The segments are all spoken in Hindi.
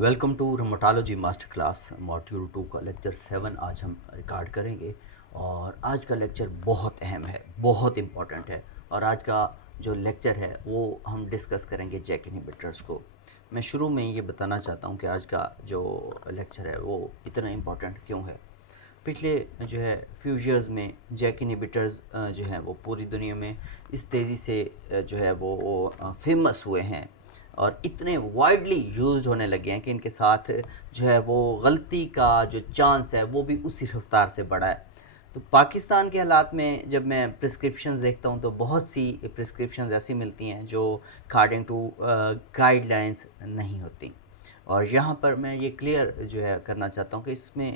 Welcome to rheumatology master class module 2 का लेक्चर 7 आज हम रिकॉर्ड करेंगे। और आज का लेक्चर बहुत अहम है, बहुत इम्पॉर्टेंट है। और आज का जो लेक्चर है वो हम डिस्कस करेंगे जैक इनहिबिटर्स को। मैं शुरू में ये बताना चाहता हूँ कि आज का जो लेक्चर है वो इतना इम्पॉर्टेंट क्यों है। पिछले जो है फ्यू ईयर्स में जैक इनहिबिटर्स जो हैं वो पूरी दुनिया में इस तेज़ी से जो है वो फेमस हुए हैं और इतने वाइडली यूज्ड होने लगे हैं कि इनके साथ जो है वो गलती का जो चांस है वो भी उसी रफ्तार से बढ़ा है। तो पाकिस्तान के हालात में जब मैं प्रिस्क्रिप्शंस देखता हूँ तो बहुत सी प्रिस्क्रिप्शंस ऐसी मिलती हैं जो अकॉर्डिंग टू गाइडलाइंस नहीं होती। और यहाँ पर मैं ये क्लियर जो है करना चाहता हूँ कि इसमें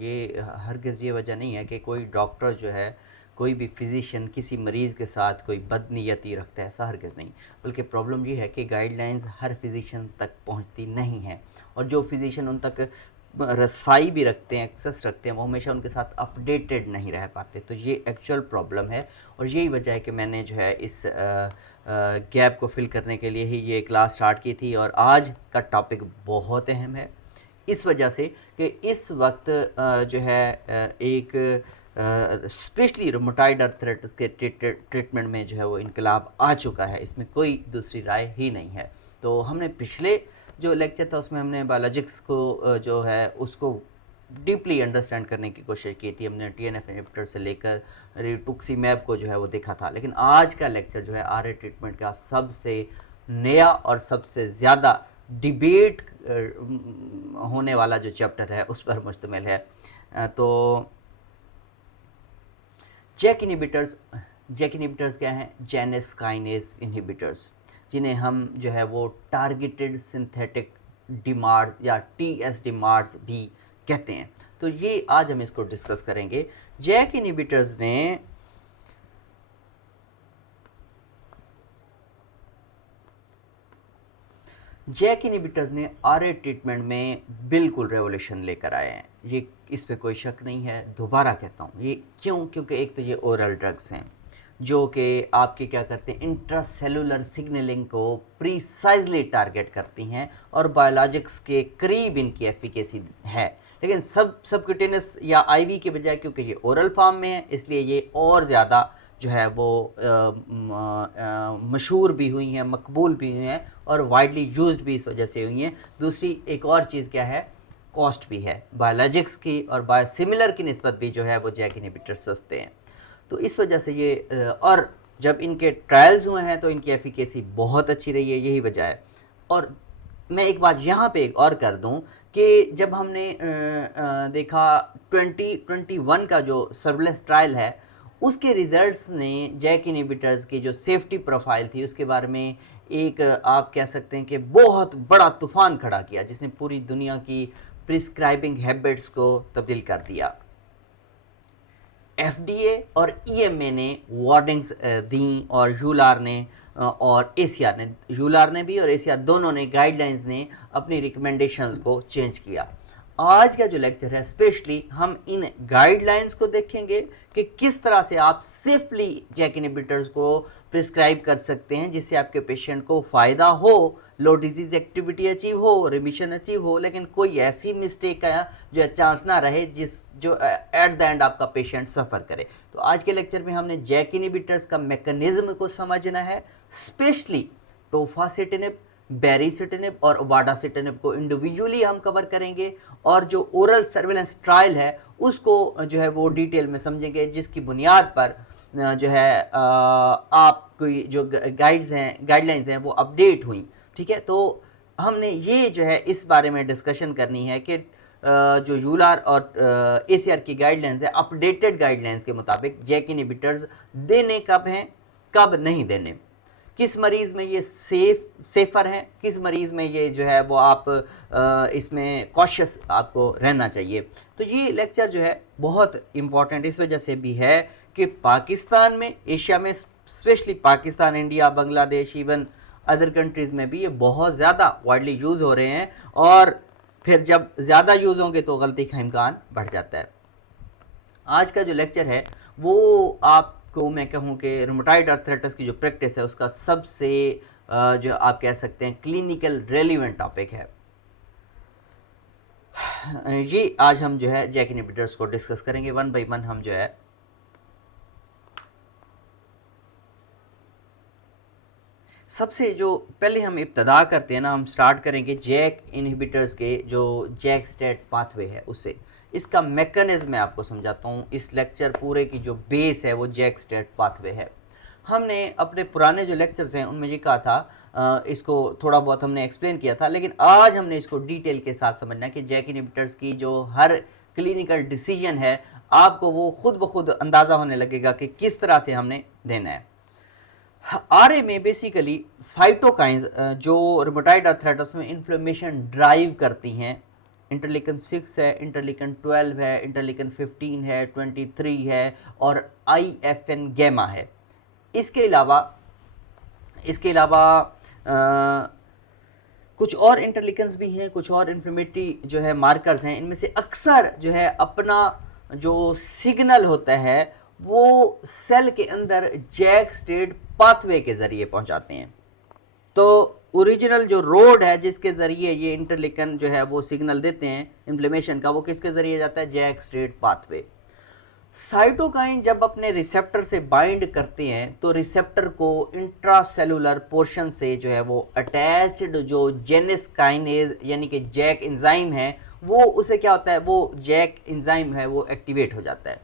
ये हरगिज़ ये वजह नहीं है कि कोई डॉक्टर जो है, कोई भी फिजिशियन किसी मरीज़ के साथ कोई बदनीयती रखता है, ऐसा हरगिज़ नहीं। बल्कि प्रॉब्लम ये है कि गाइडलाइंस हर फिजिशियन तक पहुँचती नहीं हैं और जो फिजिशियन उन तक रसाई भी रखते हैं, एक्सेस रखते हैं, वो हमेशा उनके साथ अपडेटेड नहीं रह पाते। तो ये एक्चुअल प्रॉब्लम है और यही वजह है कि मैंने जो है इस गैप को फिल करने के लिए ही ये क्लास स्टार्ट की थी। और आज का टॉपिक बहुत अहम है इस वजह से कि इस वक्त जो है एक स्पेशली रोमेटॉइड अर्थराइटिस के ट्रीटमेंट में जो है वो इनकलाब आ चुका है, इसमें कोई दूसरी राय ही नहीं है। तो हमने पिछले जो लेक्चर था उसमें हमने बायोलॉजिक्स को जो है उसको डीपली अंडरस्टैंड करने की कोशिश की थी। हमने टीएनएफ इनहिबिटर से लेकर रिटुक्सीमैब को जो है वो देखा था। लेकिन आज का लेक्चर जो है आरए ट्रीटमेंट का सबसे नया और सबसे ज़्यादा डिबेट होने वाला जो चैप्टर है उस पर मुश्तमिल है। तो जैक इनहिबिटर्स क्या हैं? जेनस काइनेज इनहिबिटर्स, जिन्हें हम जो है वो टारगेटेड सिंथेटिक डिमार्ड या टीएस डिमार्ड्स भी कहते हैं। तो ये आज हम इसको डिस्कस करेंगे। जैक इनहिबिटर्स ने आरए ट्रीटमेंट में बिल्कुल रेवोल्यूशन लेकर आए हैं। ये इस पे कोई शक नहीं है। दोबारा कहता हूँ ये क्यों? क्योंकि एक तो ये ओरल ड्रग्स हैं जो कि आपके क्या करते हैं, इंट्रासेलुलर सिग्नलिंग को प्रीसाइजली टारगेट करती हैं और बायोलॉजिक्स के करीब इनकी एफिकेसी है। लेकिन सबक्यूटेनियस या आईवी के बजाय क्योंकि ये ओरल फॉर्म में है इसलिए ये और ज़्यादा जो है वो मशहूर भी हुई हैं, मकबूल भी हुई हैं और वाइडली यूज्ड भी इस वजह से हुई हैं। दूसरी एक और चीज़ क्या है, कॉस्ट भी है। बायोलॉजिक्स की और बायोसिमिलर की निस्बत भी जो है वो जैक इनहिबिटर सस्ते हैं। तो इस वजह से ये और जब इनके ट्रायल्स हुए हैं तो इनकी एफिकेसी बहुत अच्छी रही है, यही वजह है। और मैं एक बात यहाँ पे एक और कर दूँ कि जब हमने देखा 2021 का जो सर्विलेंस ट्रायल है उसके रिजल्ट्स ने जैक इनहिबिटर्स की जो सेफ्टी प्रोफाइल थी उसके बारे में एक आप कह सकते हैं कि बहुत बड़ा तूफान खड़ा किया, जिसने पूरी दुनिया की प्रिस्क्राइबिंग हैबिट्स को तब्दील कर दिया। एफडीए और ईएमए ने वार्निंग्स दी और यूलार ने और एसीआर ने, यूलार ने भी और एसीआर दोनों ने गाइडलाइंस ने अपनी रिकमेंडेशंस को चेंज किया। आज का जो लेक्चर है स्पेशली हम इन गाइडलाइंस को देखेंगे कि किस तरह से आप सेफली जैक इनहिबिटर्स को प्रिस्क्राइब कर सकते हैं जिससे आपके पेशेंट को फ़ायदा हो, लो डिजीज एक्टिविटी अचीव हो, रिमिशन अचीव हो, लेकिन कोई ऐसी मिस्टेक का जो चांस ना रहे जो एट द एंड आपका पेशेंट सफ़र करे। तो आज के लेक्चर में हमने जैक इनहिबिटर्स का मैकेनिज्म को समझना है, स्पेशली टोफासिटिनिब, बेरीसिटिनिब और वाडासिटिनिब को इंडिविजुअली हम कवर करेंगे और जो ओरल सर्वेलेंस ट्रायल है उसको जो है वो डिटेल में समझेंगे, जिसकी बुनियाद पर जो है आपकी जो गाइडलाइंस हैं वो अपडेट हुई। ठीक है, तो हमने ये जो है इस बारे में डिस्कशन करनी है कि जो यूलार और एसीआर की गाइडलाइंस है, अपडेटेड गाइडलाइंस के मुताबिक जैक इनहिबिटर्स देने कब हैं, कब नहीं देने, किस मरीज़ में ये सेफ़र है, किस मरीज़ में ये जो है वो आप इसमें कॉशियस आपको रहना चाहिए। तो ये लेक्चर जो है बहुत इम्पॉर्टेंट इस वजह से भी है कि पाकिस्तान में, एशिया में, specially Pakistan, India, Bangladesh, even other countries में भी ये बहुत ज़्यादा वाइडली यूज़ हो रहे हैं और फिर जब ज़्यादा यूज़ होंगे तो गलती का इम्कान बढ़ जाता है। आज का जो लेक्चर है वो आपको मैं कहूँ कि रूमेटॉइड अर्थराइटिस की जो प्रैक्टिस है उसका सबसे जो आप कह सकते हैं क्लिनिकल रेलिवेंट टॉपिक है। ये आज हम जो है जैक इनहिबिटर्स को डिस्कस करेंगे वन बाय वन। हम जो है सबसे जो पहले हम इब्तदा करते हैं ना, हम स्टार्ट करेंगे जैक इनहिबिटर्स के जो जैक स्टेट पाथवे है उससे। इसका मैकेनिज्म मैं आपको समझाता हूँ। इस लेक्चर पूरे की जो बेस है वो जैक स्टेट पाथवे है। हमने अपने पुराने जो लेक्चर्स हैं उनमें ये कहा था, इसको थोड़ा बहुत हमने एक्सप्लेन किया था, लेकिन आज हमने इसको डिटेल के साथ समझना है कि जैक इनहिबिटर्स की जो हर क्लिनिकल डिसीजन है आपको वो खुद ब खुद अंदाज़ा होने लगेगा कि किस तरह से हमने देना है। आरए में बेसिकली साइटोकाइंस जो रुमेटॉइड आर्थराइटिस में इन्फ्लेमेशन ड्राइव करती हैं, इंटरलिकन 6 है, इंटरलिकन 12 है, इंटरलिकन 15 है, 23 है और IFN गैमा है। इसके अलावा कुछ और इंटरलिकन्स भी हैं, कुछ और इन्फ्लेमेटरी जो है मार्कर्स हैं। इनमें से अक्सर जो है अपना जो सिग्नल होता है वो सेल के अंदर जैक स्टेट पाथवे के ज़रिए पहुंचाते हैं। तो ओरिजिनल जो रोड है जिसके ज़रिए ये इंटरलिकन जो है वो सिग्नल देते हैं इन्फ्लेमेशन का, वो किसके ज़रिए जाता है? Jack state pathway. साइटोकाइन जब अपने रिसेप्टर से बाइंड करते हैं तो रिसेप्टर को इंट्रासेलुलर पोर्शन से जो है वो अटैच्ड जो जेनिस काइनेज यानी कि जैक एंजाइम है वो उसे क्या होता है, वो जैक एंजाइम है वो एक्टिवेट हो जाता है।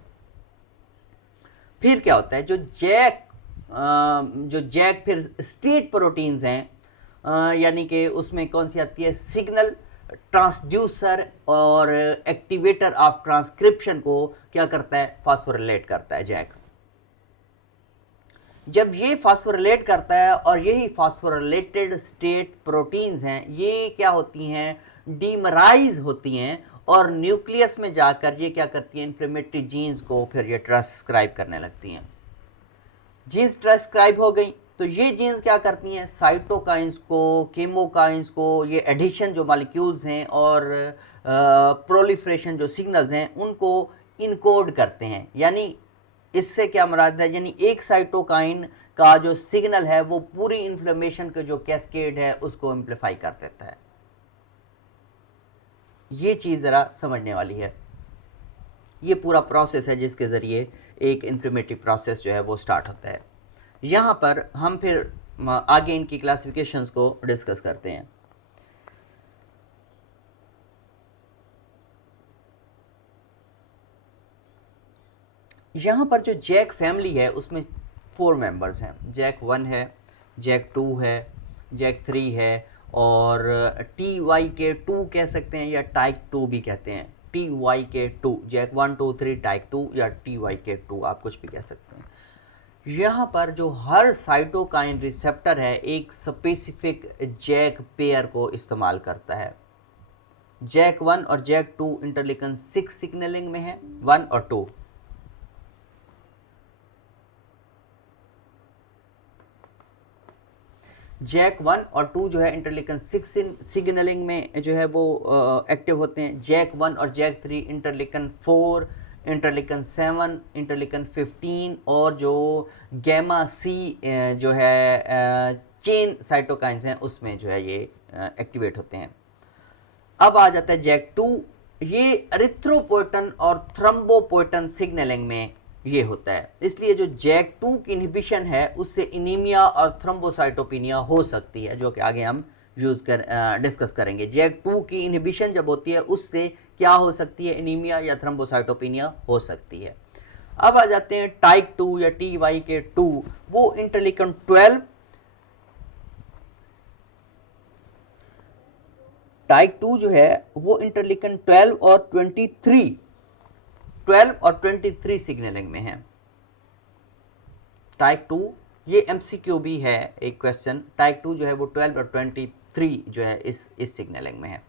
फिर क्या होता है, जो जैक फिर स्टेट प्रोटीन्स हैं, यानी कि उसमें कौन सी आती है, सिग्नल ट्रांसड्यूसर और एक्टिवेटर ऑफ ट्रांसक्रिप्शन को क्या करता है, फास्फोरिलेट करता है जैक। जब ये फास्फोरिलेट करता है और यही फास्फोरिलेटेड स्टेट प्रोटीन्स हैं ये क्या होती हैं, डीमराइज होती हैं और न्यूक्लियस में जाकर ये क्या करती हैं, इन्फ्लेमेटरी जीन्स को फिर ये ट्रांसक्राइब करने लगती हैं। जीन्स ट्रांसक्राइब हो गई तो ये जीन्स क्या करती हैं, साइटोकाइंस को, केमोकाइंस को, ये एडिशन जो मॉलिक्यूल्स हैं और प्रोलिफरेशन जो सिग्नल्स हैं उनको इनकोड करते हैं। यानी इससे क्या मुराद है, यानी एक साइटोकाइन का जो सिग्नल है वो पूरी इन्फ्लेमेशन के जो कैस्केड है उसको एम्प्लीफाई कर देता है। ये चीज़ ज़रा समझने वाली है। ये पूरा प्रोसेस है जिसके ज़रिए एक इन्फ्लेमेटरी प्रोसेस जो है वो स्टार्ट होता है। यहाँ पर हम फिर आगे इनकी क्लासिफिकेशंस को डिस्कस करते हैं। यहाँ पर जो जैक फैमिली है उसमें 4 मेंबर्स हैं। जैक 1 है, जैक 2 है, जैक 3 है और TYK2 कह सकते हैं या टाइप 2 भी कहते हैं। TYK2, जैक 1 2 3 टाइप 2 या TYK2 आप कुछ भी कह सकते हैं। यहाँ पर जो हर साइटोकाइन रिसेप्टर है एक स्पेसिफिक जैक पेयर को इस्तेमाल करता है। जैक 1 और जैक 2 इंटरलिकन 6 सिग्नलिंग में है, 1 और 2। जैक 1 और 2 जो है इंटरलिकन 6 सिग्नलिंग में जो है वो एक्टिव होते हैं। जैक 1 और जैक 3 इंटरलिकन 4, इंटरलिकन 7, इंटरलिकन 15 और जो गैमा सी जो है चेन साइटोकाइंस हैं उसमें जो है ये एक्टिवेट होते हैं। अब आ जाता है जैक 2, ये एरिथ्रोपोएटिन और थ्रोम्बोपोएटिन सिग्नलिंग में ये होता है। इसलिए जो जैक 2 की इनहिबिशन है उससे एनीमिया और थ्रोम्बोसाइटोपेनिया हो सकती है, जो कि आगे हम डिस्कस करेंगे। जैक 2 की इनहिबिशन जब होती है उससे क्या हो सकती है, एनीमिया या थ्रोम्बोसाइटोपेनिया हो सकती है। अब आ जाते हैं टाइप 2 या TYK2, वो इंटरलिकन 12, टाइप 2 जो है वो इंटरलिकन 12 और 23 सिग्नलिंग में है। टाइप 2 ये MCQ भी है एक क्वेश्चन। टाइप 2 जो है वो 12 और 23 जो है इस सिग्नलिंग में है।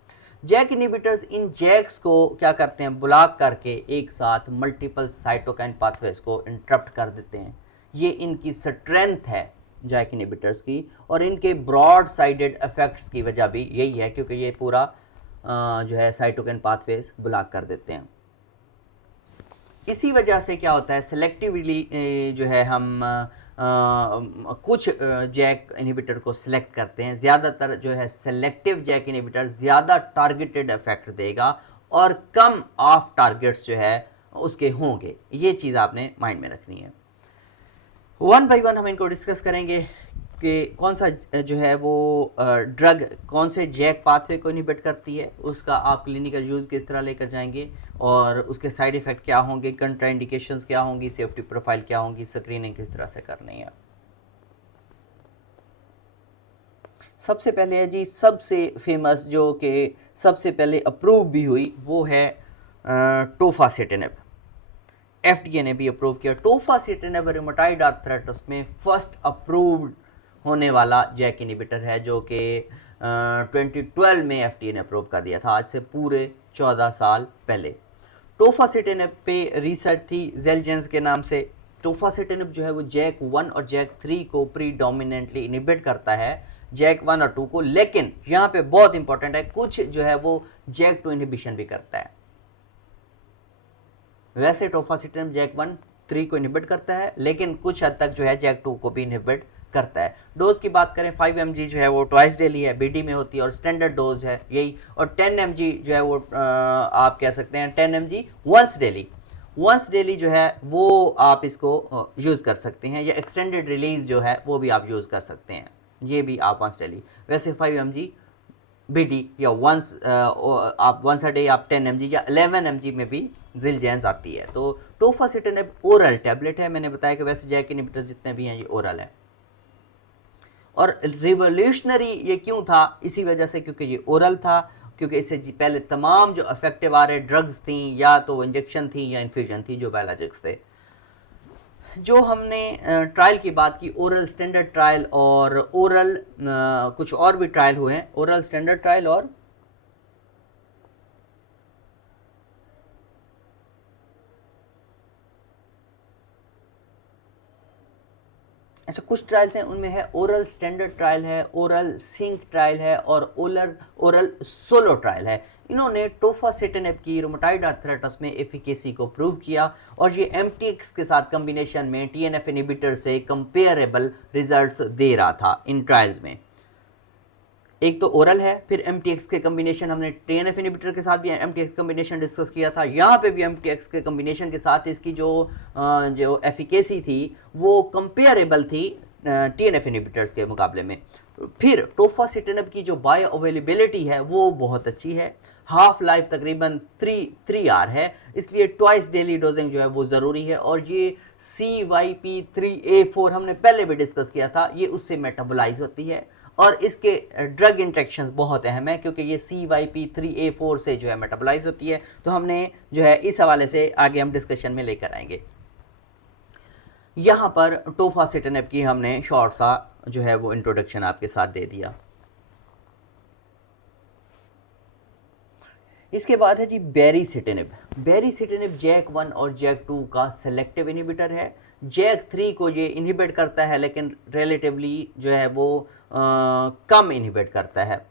जैक इनहिबिटर्स इन जैक्स को क्या करते हैं, ब्लॉक करके एक साथ मल्टीपल साइटोकाइन पाथवेज को इंटरप्ट कर देते हैं। ये इनकी स्ट्रेंथ है जैक इनहिबिटर्स की, और इनके ब्रॉड साइडेड इफेक्ट्स की वजह भी यही है क्योंकि ये पूरा जो है साइटोकाइन पाथवेज ब्लॉक कर देते हैं। इसी वजह से क्या होता है, सेलेक्टिवली जो है हम कुछ जैक इनहिबिटर को सिलेक्ट करते हैं। ज़्यादातर जो है सेलेक्टिव जैक इनहिबिटर ज़्यादा टारगेटेड इफेक्ट देगा और कम ऑफ टारगेट्स जो है उसके होंगे। ये चीज़ आपने माइंड में रखनी है। वन बाई वन हम इनको डिस्कस करेंगे कि कौन सा जो है वो ड्रग कौन से जैक पाथवे को इनहिबिट करती है, उसका आप क्लिनिकल यूज़ किस तरह लेकर जाएंगे और उसके साइड इफ़ेक्ट क्या होंगे, कंट्राइंडिकेशंस क्या होंगी, सेफ्टी प्रोफाइल क्या होंगी, स्क्रीनिंग किस तरह से करनी है। सबसे पहले है जी सबसे फेमस जो कि सबसे पहले अप्रूव भी हुई वो है टोफासिटिनिब। FDA ने भी अप्रूव किया। टोफासिटिनिब रूमेटॉइड आर्थराइटिस में फर्स्ट अप्रूव्ड होने वाला जैक इनहिबिटर है जो कि 2012 में FDA ने अप्रूव कर दिया था, आज से पूरे 14 साल पहले। टोफासिटिनिब पे रिसर्च थी जेलजेंस के नाम से। टोफासिटिनिब जो है वो जैक 1 और जैक 3 को प्रीडोमिनेंटली इनहिबिट करता है, जैक 1 और 2 को, लेकिन यहाँ पे बहुत इंपॉर्टेंट है कुछ जो है वो जैक 2 इनहिबिशन भी करता है। वैसे टोफासिटिनिब जैक 1 3 को इनहिबिट करता है, लेकिन कुछ हद तक जो है जैक 2 को भी इनहिबिट करता है। डोज की बात करें 5 mg जो है वो ट्वाइस डेली है, बीडी में होती है और स्टैंडर्ड डोज है यही, और 10 mg जो है वो आप कह सकते हैं 10 mg वंस डेली जो है वो आप इसको यूज़ कर सकते हैं, या एक्सटेंडेड रिलीज जो है वो भी आप यूज़ कर सकते हैं, ये भी आप वंस डेली। वैसे 5 mg बीडी या आप वंस अ डे आप 10 mg या 11 mg में भी जिलजेंस आती है। तो टोफासिटिनिब ओरल टैबलेट है, मैंने बताया कि वैसे जैक इनहिबिटर जितने भी हैं ये ओरल है। और रिवोल्यूशनरी ये क्यों था, इसी वजह से क्योंकि ये ओरल था, क्योंकि इससे पहले तमाम जो इफेक्टिव आ रहे ड्रग्स थी या तो इंजेक्शन थी या इन्फ्यूजन थी जो बायोलॉजिक्स थे। जो हमने ट्रायल की बात की, ओरल स्टैंडर्ड ट्रायल और ओरल कुछ और भी ट्रायल हुए हैं, ओरल स्टैंडर्ड ट्रायल और अच्छा कुछ ट्रायल्स हैं उनमें है ओरल स्टैंडर्ड ट्रायल है, ओरल सिंक ट्रायल है और ओरल सोलो ट्रायल है। इन्होंने टोफासिटिनिब की रूमेटॉइड आर्थराइटिस में एफिकेसी को प्रूव किया और ये एमटीएक्स के साथ कॉम्बिनेशन में टीएनएफ इनहिबिटर से कंपेरेबल रिजल्ट्स दे रहा था इन ट्रायल्स में। एक तो ओरल है, फिर एमटीएक्स के कॉम्बिनेशन, हमने टीएनएफ इनहिबिटर के साथ भी एमटीएक्स कॉम्बिनेशन डिस्कस किया था, यहाँ पे भी एमटीएक्स के कॉम्बिनेशन के साथ इसकी जो एफिकेसी थी वो कंपेरेबल थी टीएनएफ इनहिबिटर्स के मुकाबले में। फिर टोफासिटिनिब की जो बायो अवेलेबिलिटी है वो बहुत अच्छी है, हाफ लाइफ तकरीबन 3 आवर है, इसलिए ट्वाइस डेली डोजिंग जो है वो ज़रूरी है। और ये CYP3A4 हमने पहले भी डिस्कस किया था, ये उससे मेटाबोलाइज होती है और इसके ड्रग इंट्रैक्शंस बहुत अहम है क्योंकि ये CYP3A4 से जो है मेटाबोलाइज होती है। तो हमने जो है इस हवाले से आगे हम डिस्कशन में लेकर आएंगे। यहाँ पर टोफासिटिनिब की हमने शॉर्ट सा जो है वो इंट्रोडक्शन आपके साथ दे दिया। इसके बाद है जी बेरीसिटिनिब। बेरीसिटिनिब जैक 1 और जैक 2 का सेलेक्टिव इनहिबिटर है। जैक 3 को ये इनहिबिट करता है लेकिन रिलेटिवली जो है वो कम इनहिबिट करता है,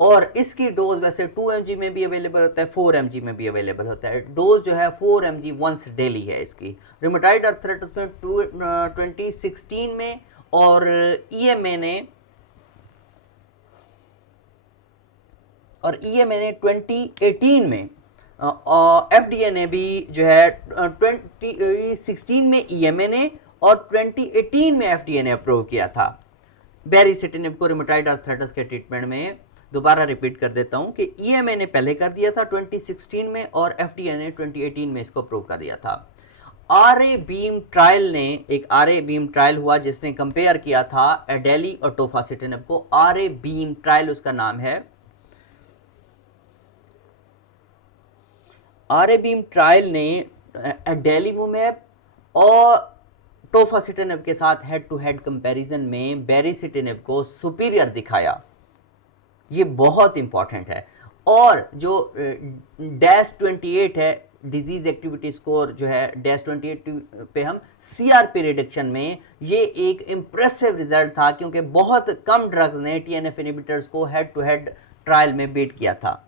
और इसकी डोज वैसे 2 mg में भी अवेलेबल होता है, 4 mg में भी अवेलेबल होता है। डोज जो है 4 mg वंस डेली है इसकी। रूमेटॉइड आर्थराइटिस में 2016 में और EMA ने 2018 में, FDA ने भी जो है 2016 में EMA ने और 2018 में FDA ने अप्रूव किया था बेरीसिटिनिब को रूमेटॉइड आर्थराइटिस के ट्रीटमेंट में। दोबारा रिपीट कर देता हूं कि EMA ने पहले कर दिया था 2016 में और FDA ने 2018 में इसको अप्रूव कर दिया था। बीम ट्रायल हुआ जिसने कंपेयर किया था एडेली और टोफासिटिनिब को। बीम ट्रायल उसका नाम है। बीम ट्रायल ने एडेलीमुमेब और टोफासिटिनिब के साथ हेड टू हेड कंपैरिजन में बेरीसिटिनिब को सुपीरियर दिखाया, ये बहुत इंपॉर्टेंट है। और जो DAS28 है, डिजीज एक्टिविटी स्कोर जो है DAS28 पे हम CRP रिडक्शन में, ये एक इम्प्रेसिव रिजल्ट था क्योंकि बहुत कम ड्रग्स ने TNF इनहिबिटर्स को हेड टू हेड ट्रायल में बीट किया था।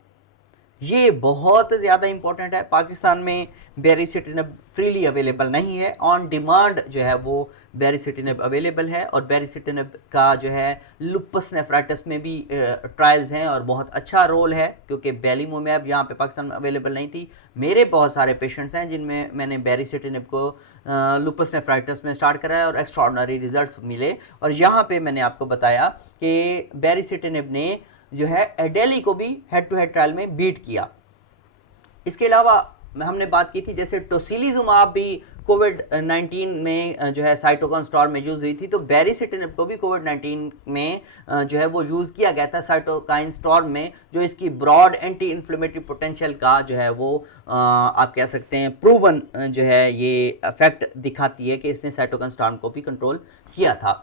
ये बहुत ज़्यादा इंपॉर्टेंट है। पाकिस्तान में बेरिसिटिनब फ्रीली अवेलेबल नहीं है, ऑन डिमांड जो है वो बेरिसिटिनब अवेलेबल है। और बेरिसिटिनब का जो है लुपस नेफ्राइटिस में भी ट्रायल्स हैं और बहुत अच्छा रोल है, क्योंकि बेलीमोमैब यहाँ पे पाकिस्तान में अवेलेबल नहीं थी। मेरे बहुत सारे पेशेंट्स हैं जिनमें मैंने बेरिसिटिनब को लुपस नेफ्राइटिस में स्टार्ट कराया और एक्स्ट्राऑर्डिनरी रिजल्ट्स मिले। और यहाँ पे मैंने आपको बताया कि बेरिसिटिनब ने जो है एडेली को भी हेड टू हेड ट्रायल में बीट किया। इसके अलावा हमने बात की थी जैसे टोसिलीजुमाब भी कोविड 19 में जो है साइटोकाइन स्टॉर्म में यूज़ हुई थी, तो बेरिसिटिनब को भी कोविड 19 में जो है वो यूज़ किया गया था साइटोकाइन स्टॉर्म में, जो इसकी ब्रॉड एंटी इन्फ्लेमेटरी पोटेंशियल का जो है वो आप कह सकते हैं प्रूवन जो है ये इफेक्ट दिखाती है कि इसने साइटोकाइन स्टॉर्म को भी कंट्रोल किया था।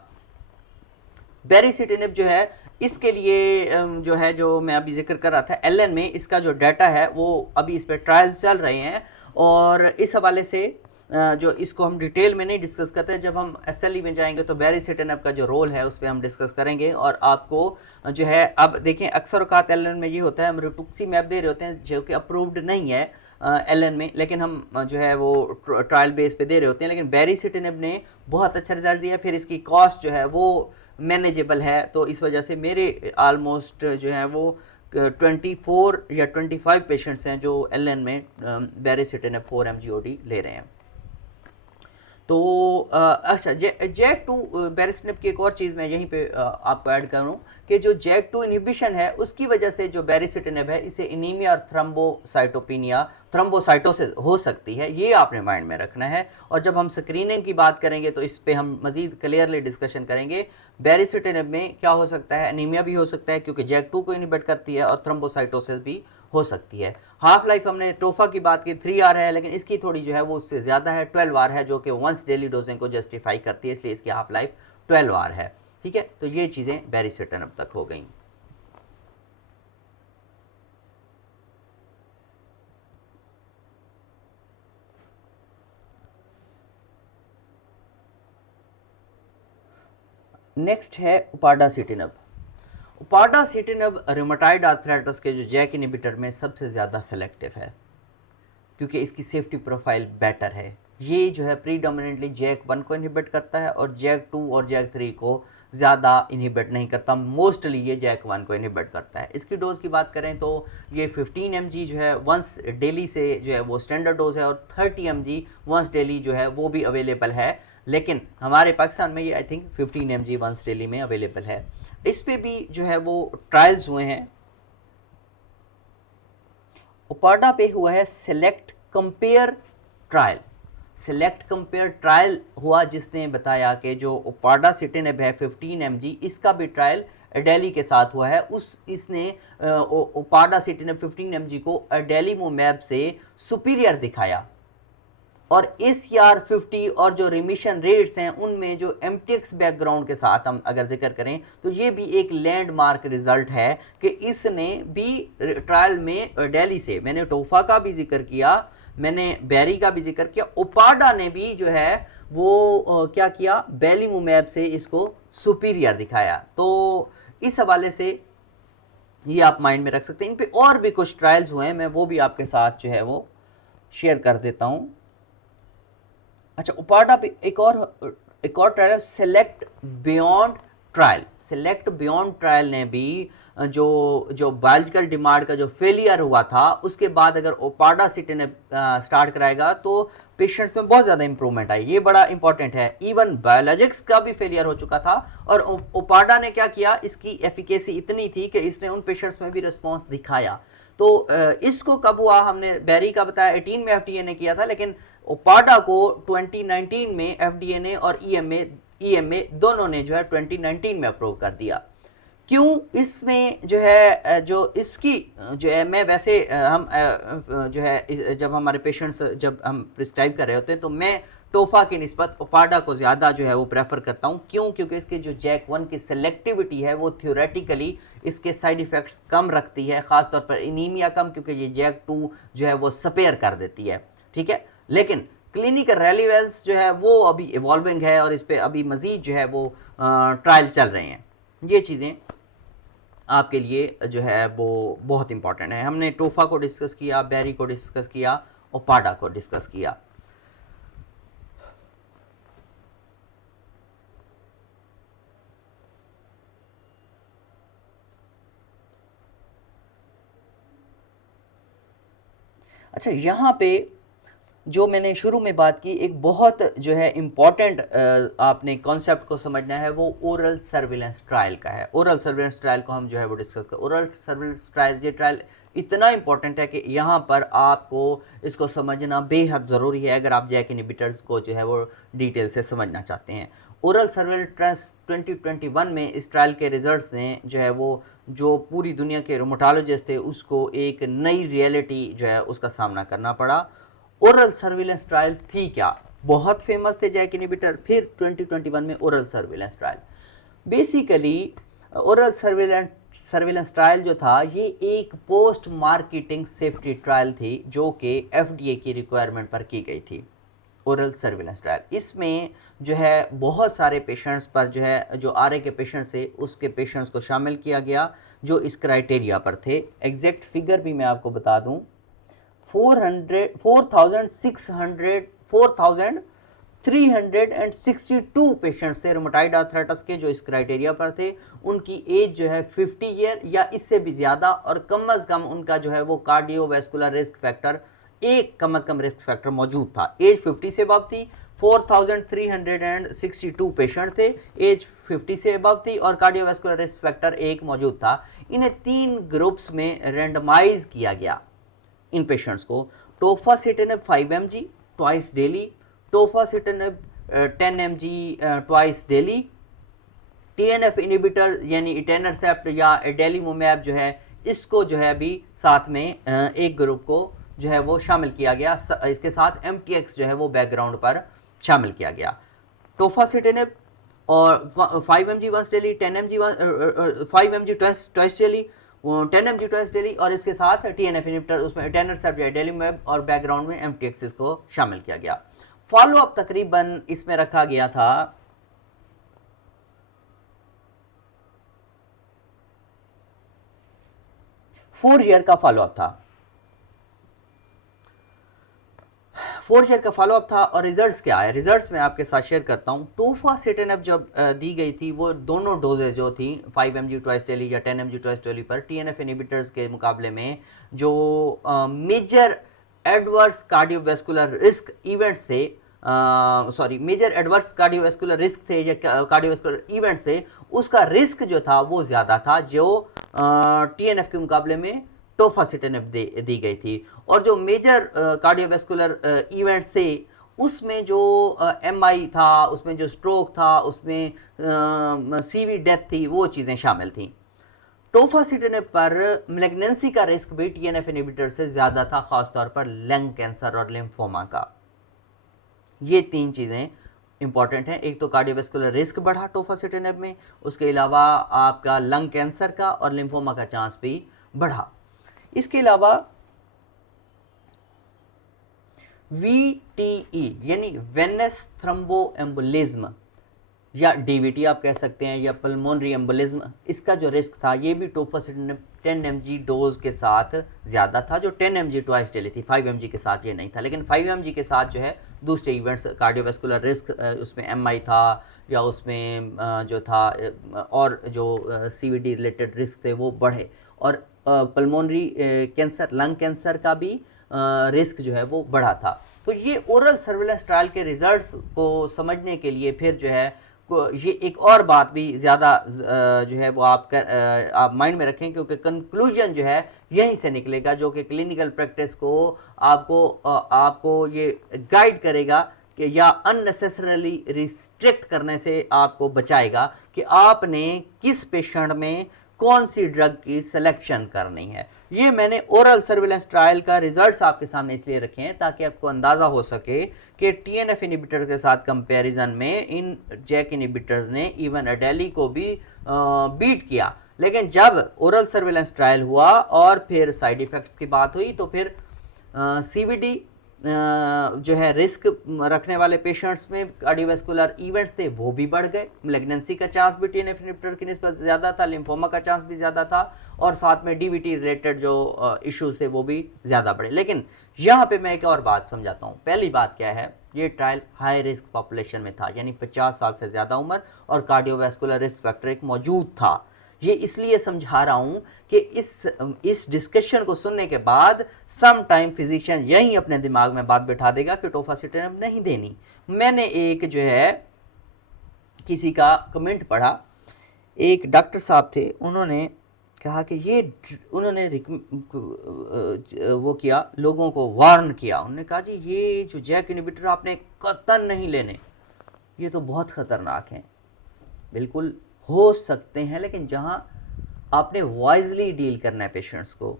बेरिसिटिनब जो है इसके लिए जो है जो मैं अभी जिक्र कर रहा था एलन में, इसका जो डाटा है वो अभी इस पर ट्रायल्स चल रहे हैं। और इस हवाले से जो इसको हम डिटेल में नहीं डिस्कस करते हैं, जब हम एसएलई में जाएंगे तो बेरिसिटिनब का जो रोल है उस पर हम डिस्कस करेंगे। और आपको जो है अब देखें अक्सर औकात एलन में ये होता है हम रिटुक्सीमैब दे रहे होते हैं जो कि अप्रूव्ड नहीं है एलन में, लेकिन हम जो है वो ट्रायल बेस पे दे रहे होते हैं। लेकिन बेरिसिटिनब ने बहुत अच्छा रिजल्ट दिया, फिर इसकी कॉस्ट जो है वो मैनेजेबल है, तो इस वजह से मेरे आलमोस्ट जो है वो 24 या 25 पेशेंट्स हैं जो एलएन में बेरिसिटिनब 4 mgOD ले रहे हैं। तो अच्छा जैक 2 बेरिसिटिनब की एक और चीज़ मैं यहीं पे आपको ऐड करूं कि जो जैक 2 इनहिबिशन है उसकी वजह से जो बेरिसिटिनब है इसे एनीमिया और थ्रोम्बोसाइटोपिनिया थ्रोम्बोसाइटोसिस हो सकती है, ये आपने माइंड में रखना है। और जब हम स्क्रीनिंग की बात करेंगे तो इस पे हम मज़ीद क्लियरली डिस्कशन करेंगे। बेरिसिटिनब में क्या हो सकता है, एनीमिया भी हो सकता है क्योंकि जैक 2 को इनहिबिट करती है, और थ्रोम्बोसाइटोसिस भी हो सकती है। हाफ लाइफ हमने टोफा की बात की 3 आवर है, लेकिन इसकी थोड़ी जो है वो उससे ज़्यादा है, 12 आवर है, जो कि वंस डेली डोजिंग को जस्टिफाई करती है, इसलिए इसकी हाफ लाइफ 12 आवर है। ठीक है, तो ये चीज़ें बेरिसिटिनब तक हो गई। नेक्स्ट है उपाडासिटिनब। उपाडासिटिनब रूमेटॉइड आर्थराइटिस के जो जैक इनहिबिटर में सबसे ज़्यादा सेलेक्टिव है, क्योंकि इसकी सेफ्टी प्रोफाइल बेटर है। ये जो है प्रीडोमिनेंटली जैक 1 को इनहिबिट करता है और जैक 2 और जैक 3 को ज़्यादा इनहिबिट नहीं करता, मोस्टली ये जैक 1 को इनहिबिट करता है। इसकी डोज़ की बात करें तो ये 15 mg जो है वंस डेली से जो है वो स्टैंडर्ड डोज है, और 30 mg वंस डेली जो है वो भी अवेलेबल है, लेकिन हमारे पाकिस्तान में ये I think 15 mg once daily में अवेलेबल है। इस पे भी जो है वो ट्रायल्स हुए हैं। उपाडा पे हुआ है select compare trial. Select compare trial हुआ जिसने बताया कि जो उपाडासिटिनब है 15 mg, इसका भी ट्रायल एडेली के साथ हुआ है। इसने उपाडासिटिनब 15 mg को एडेलीमोमैब से सुपीरियर दिखाया। और ACR50 और जो रिमिशन रेट्स हैं उनमें जो MTX बैकग्राउंड के साथ हम अगर जिक्र करें तो ये भी एक लैंडमार्क रिजल्ट है कि इसने भी ट्रायल में दिल्ली से, मैंने टोफा का भी जिक्र किया, मैंने बैरी का भी जिक्र किया, उपाडा ने भी जो है वो क्या किया, बेलीमोमैब से इसको सुपीरियर दिखाया। तो इस हवाले से ये आप माइंड में रख सकते हैं। इन पे और भी कुछ ट्रायल्स हुए हैं, मैं वो भी आपके साथ जो है वो शेयर कर देता हूँ। अच्छा, उपाडा पे एक और ट्रायल है select beyond trial. Select beyond trial ने भी जो बायोलॉजिकल डिमांड का जो फेलियर हुआ था उसके बाद अगर उपाडासिटिनब स्टार्ट कराएगा तो पेशेंट्स में बहुत ज़्यादा इंप्रूवमेंट आई। ये बड़ा इंपॉर्टेंट है। इवन बायोलॉजिक्स का भी फेलियर हो चुका था और उपाडा ने क्या किया, इसकी एफिकेसी इतनी थी कि इसने उन पेशेंट्स में भी रिस्पॉन्स दिखाया। तो इसको कब हुआ, हमने बैरी का बताया 18 में FDA ने किया था, लेकिन उपाडा को 2019 में FDA ने और EMA दोनों ने जो है 2019 में अप्रूव कर दिया। क्यों, इसमें जो है जो इसकी जो है मैं वैसे हम जो है जब हमारे पेशेंट्स जब हम प्रिस्क्राइब कर रहे होते हैं तो मैं टोफा की निस्बत उपाडा को ज़्यादा जो है वो प्रेफर करता हूँ। क्यों, क्योंकि इसके जो जैक 1 की सेलेक्टिविटी है वो थ्योरेटिकली इसके साइड इफ़ेक्ट्स कम रखती है, ख़ासतौर पर एनीमिया कम, क्योंकि ये जैक 2 जो है वो स्पेयर कर देती है। ठीक है, लेकिन क्लिनिकल रेलिवेंस जो है वो अभी इवॉल्विंग है और इस पर अभी मज़ीद जो है वो ट्रायल चल रहे हैं। ये चीज़ें आपके लिए जो है वो बहुत इंपॉर्टेंट है। हमने टोफा को डिस्कस किया, बैरी को डिस्कस किया और पाडा को डिस्कस किया। अच्छा, यहाँ पे जो मैंने शुरू में बात की, एक बहुत जो है इम्पॉर्टेंट आपने कॉन्सेप्ट को समझना है, वो ओरल सर्विलेंस ट्रायल का है। ओरल सर्विलेंस ट्रायल को हम जो है वो डिस्कस कर, ओरल सर्विलेंस ट्रायल, ये ट्रायल इतना इंपॉर्टेंट है कि यहाँ पर आपको इसको समझना बेहद ज़रूरी है अगर आप जैक इनहिबिटर्स को जो है वो डिटेल से समझना चाहते हैं। ओरल सर्विलेंस 2021 में इस ट्रायल के रिजल्ट्स ने जो है वो जो पूरी दुनिया के रोमेटोलॉजिस्ट थे उसको एक नई रियलिटी जो है उसका सामना करना पड़ा। ओरल सर्विलेंस ट्रायल थी क्या? बहुत फेमस थे जैक इनहिबिटर, फिर 2021 में oral surveillance trial. Basically oral surveillance trial जो था ये एक पोस्ट मार्केटिंग सेफ्टी ट्रायल थी जो कि एफडीए की रिक्वायरमेंट पर की गई थी। ओरल सर्विलेंस ट्रायल, इसमें जो है बहुत सारे पेशेंट्स पर जो है जो आरए के पेशेंट्स थे उसके पेशेंट्स को शामिल किया गया जो इस क्राइटेरिया पर थे। एग्जैक्ट फिगर भी मैं आपको बता दूं, 4,362 पेशेंट्स थे रोमेटॉइड आर्थराइटिस के जो इस क्राइटेरिया पर थे। उनकी एज जो है 50 ईयर या इससे भी ज़्यादा, और कम अज़ कम उनका जो है वो कार्डियोवैस्कुलर रिस्क फैक्टर, एक कम अज़ कम रिस्क फैक्टर मौजूद था। एज 50 से अबव थी, 4,362 पेशेंट थे, एज 50 से अबव थी और कार्डियोवैस्कुलर रिस्क फैक्टर एक मौजूद था। इन्हें 3 ग्रुप्स में रेंडमाइज किया गया इन पेशेंट्स को। Tofacitinib 5 mg twice daily, tofacitinib 10 mg twice daily, TNF inhibitor यानी इटेनरसेप्ट या एडेलीमोमैब जो है इसको जो है अभी साथ में एक ग्रुप को जो है वो शामिल किया गया, इसके साथ एमटीएक्स जो है वो बैकग्राउंड पर शामिल किया गया। टोफासिटिनेब और 5 mg once daily, 10 mg 5 mg twice daily, 10 mg twice daily, और इसके साथ टीएनएफ इनहिबिटर उसमें एटेनरसेप्ट या एडेलीमोमैब और बैकग्राउंड में एमटीएक्स को शामिल किया गया। फॉलो अप तकरीबन इसमें रखा गया था 4 ईयर का फॉलोअप था, 4 ईयर का फॉलोअप था। और रिजल्ट्स क्या है, रिजल्ट्स मैं आपके साथ शेयर करता हूँ। टोफासिटिनेब जब दी गई थी वो दोनों डोजेज जो थी 5 mg ट्वाइस डेली या 10 mg ट्वाइस डेली पर टीएनएफ इनहिबिटर्स के मुकाबले में जो major adverse cardiovascular risk events थे, मेजर एडवर्स कार्डियोवैस्कुलर रिस्क थे या कार्डियोवैस्कुलर इवेंट्स थे, उसका रिस्क जो था वो ज़्यादा था जो टीएनएफ के मुकाबले में टोफासिटिनेब दी गई थी। और जो मेजर कार्डियोवैस्कुलर इवेंट्स थे उसमें जो एमआई था, उसमें जो स्ट्रोक था, उसमें सीवी डेथ थी, वो चीज़ें शामिल थी। टोफासिटिनेब पर मैलिग्नेंसी का रिस्क भी टीएनएफ इनहिबिटर से ज़्यादा था, ख़ासतौर पर लंग कैंसर और लिम्फोमा का। ये 3 चीज़ें इंपॉर्टेंट हैं। एक तो कार्डियोवैस्कुलर रिस्क बढ़ा टोफासिटिनेब में, उसके अलावा आपका लंग कैंसर का और लिम्फोमा का चांस भी बढ़ा। इसके अलावा VTE यानी वेनस थ्रोम्बोएम्बोलिज्म या डीवीटी आप कह सकते हैं या पल्मोनरी एम्बोलिज्म, इसका जो रिस्क था ये भी टोफासिटिनेब 10 mg डोज के साथ ज़्यादा था, जो 10 mg ट्वाइस डेली थी। 5 mg के साथ ये नहीं था, लेकिन 5 mg के साथ जो है दूसरे इवेंट्स कार्डियोवैस्कुलर रिस्क, उसमें एमआई था या उसमें जो था और जो सीवीडी रिलेटेड रिस्क थे वो बढ़े। और पल्मोनरी कैंसर, लंग कैंसर का भी रिस्क जो है वो बढ़ा था। तो ये ओरल सर्विलेंस ट्रायल के रिजल्ट्स को समझने के लिए फिर जो है ये एक और बात भी ज़्यादा जो है वो आप माइंड में रखें, क्योंकि कंक्लूजन जो है यहीं से निकलेगा जो कि क्लिनिकल प्रैक्टिस को आपको ये गाइड करेगा कि या अननेसेसरली रिस्ट्रिक्ट करने से आपको बचाएगा कि आपने किस पेशेंट में कौन सी ड्रग की सिलेक्शन करनी है। ये मैंने ओरल सर्विलेंस ट्रायल का रिजल्ट्स आपके सामने इसलिए रखे हैं ताकि आपको अंदाज़ा हो सके कि टीएनएफ इनहिबिटर के साथ कंपैरिजन में इन जैक इनहिबिटर्स ने इवन एडेली को भी बीट किया। लेकिन जब ओरल सर्विलेंस ट्रायल हुआ और फिर साइड इफ़ेक्ट्स की बात हुई तो फिर सीवीडी जो है रिस्क रखने वाले पेशेंट्स में कार्डियोवैस्कुलर इवेंट्स थे वो भी बढ़ गए, मैलिग्नेंसी का चांस भी टीएनएफ इनहिबिटर की निस्बत ज़्यादा था, लिम्फोमा का चांस भी ज़्यादा था, और साथ में डीवीटी रिलेटेड जो इश्यूज थे वो भी ज़्यादा बढ़े। लेकिन यहाँ पे मैं एक और बात समझाता हूँ। पहली बात क्या है, ये ट्रायल हाई रिस्क पॉपुलेशन में था, यानी 50 साल से ज़्यादा उम्र और कार्डियोवैस्कुलर रिस्क फैक्टर एक मौजूद था। ये इसलिए समझा रहा हूँ कि इस डिस्कशन को सुनने के बाद सम टाइम फिजिशियन यही अपने दिमाग में बात बिठा देगा कि टोफासिटेनेब नहीं देनी। मैंने एक जो है किसी का कमेंट पढ़ा, एक डॉक्टर साहब थे, उन्होंने कहा कि ये उन्होंने वो किया, लोगों को वार्न किया। उन्होंने कहा जी ये जो जैक इनहिबिटर आपने कतई नहीं लेने, ये तो बहुत ख़तरनाक हैं। बिल्कुल हो सकते हैं, लेकिन जहां आपने वाइजली डील करना है पेशेंट्स को।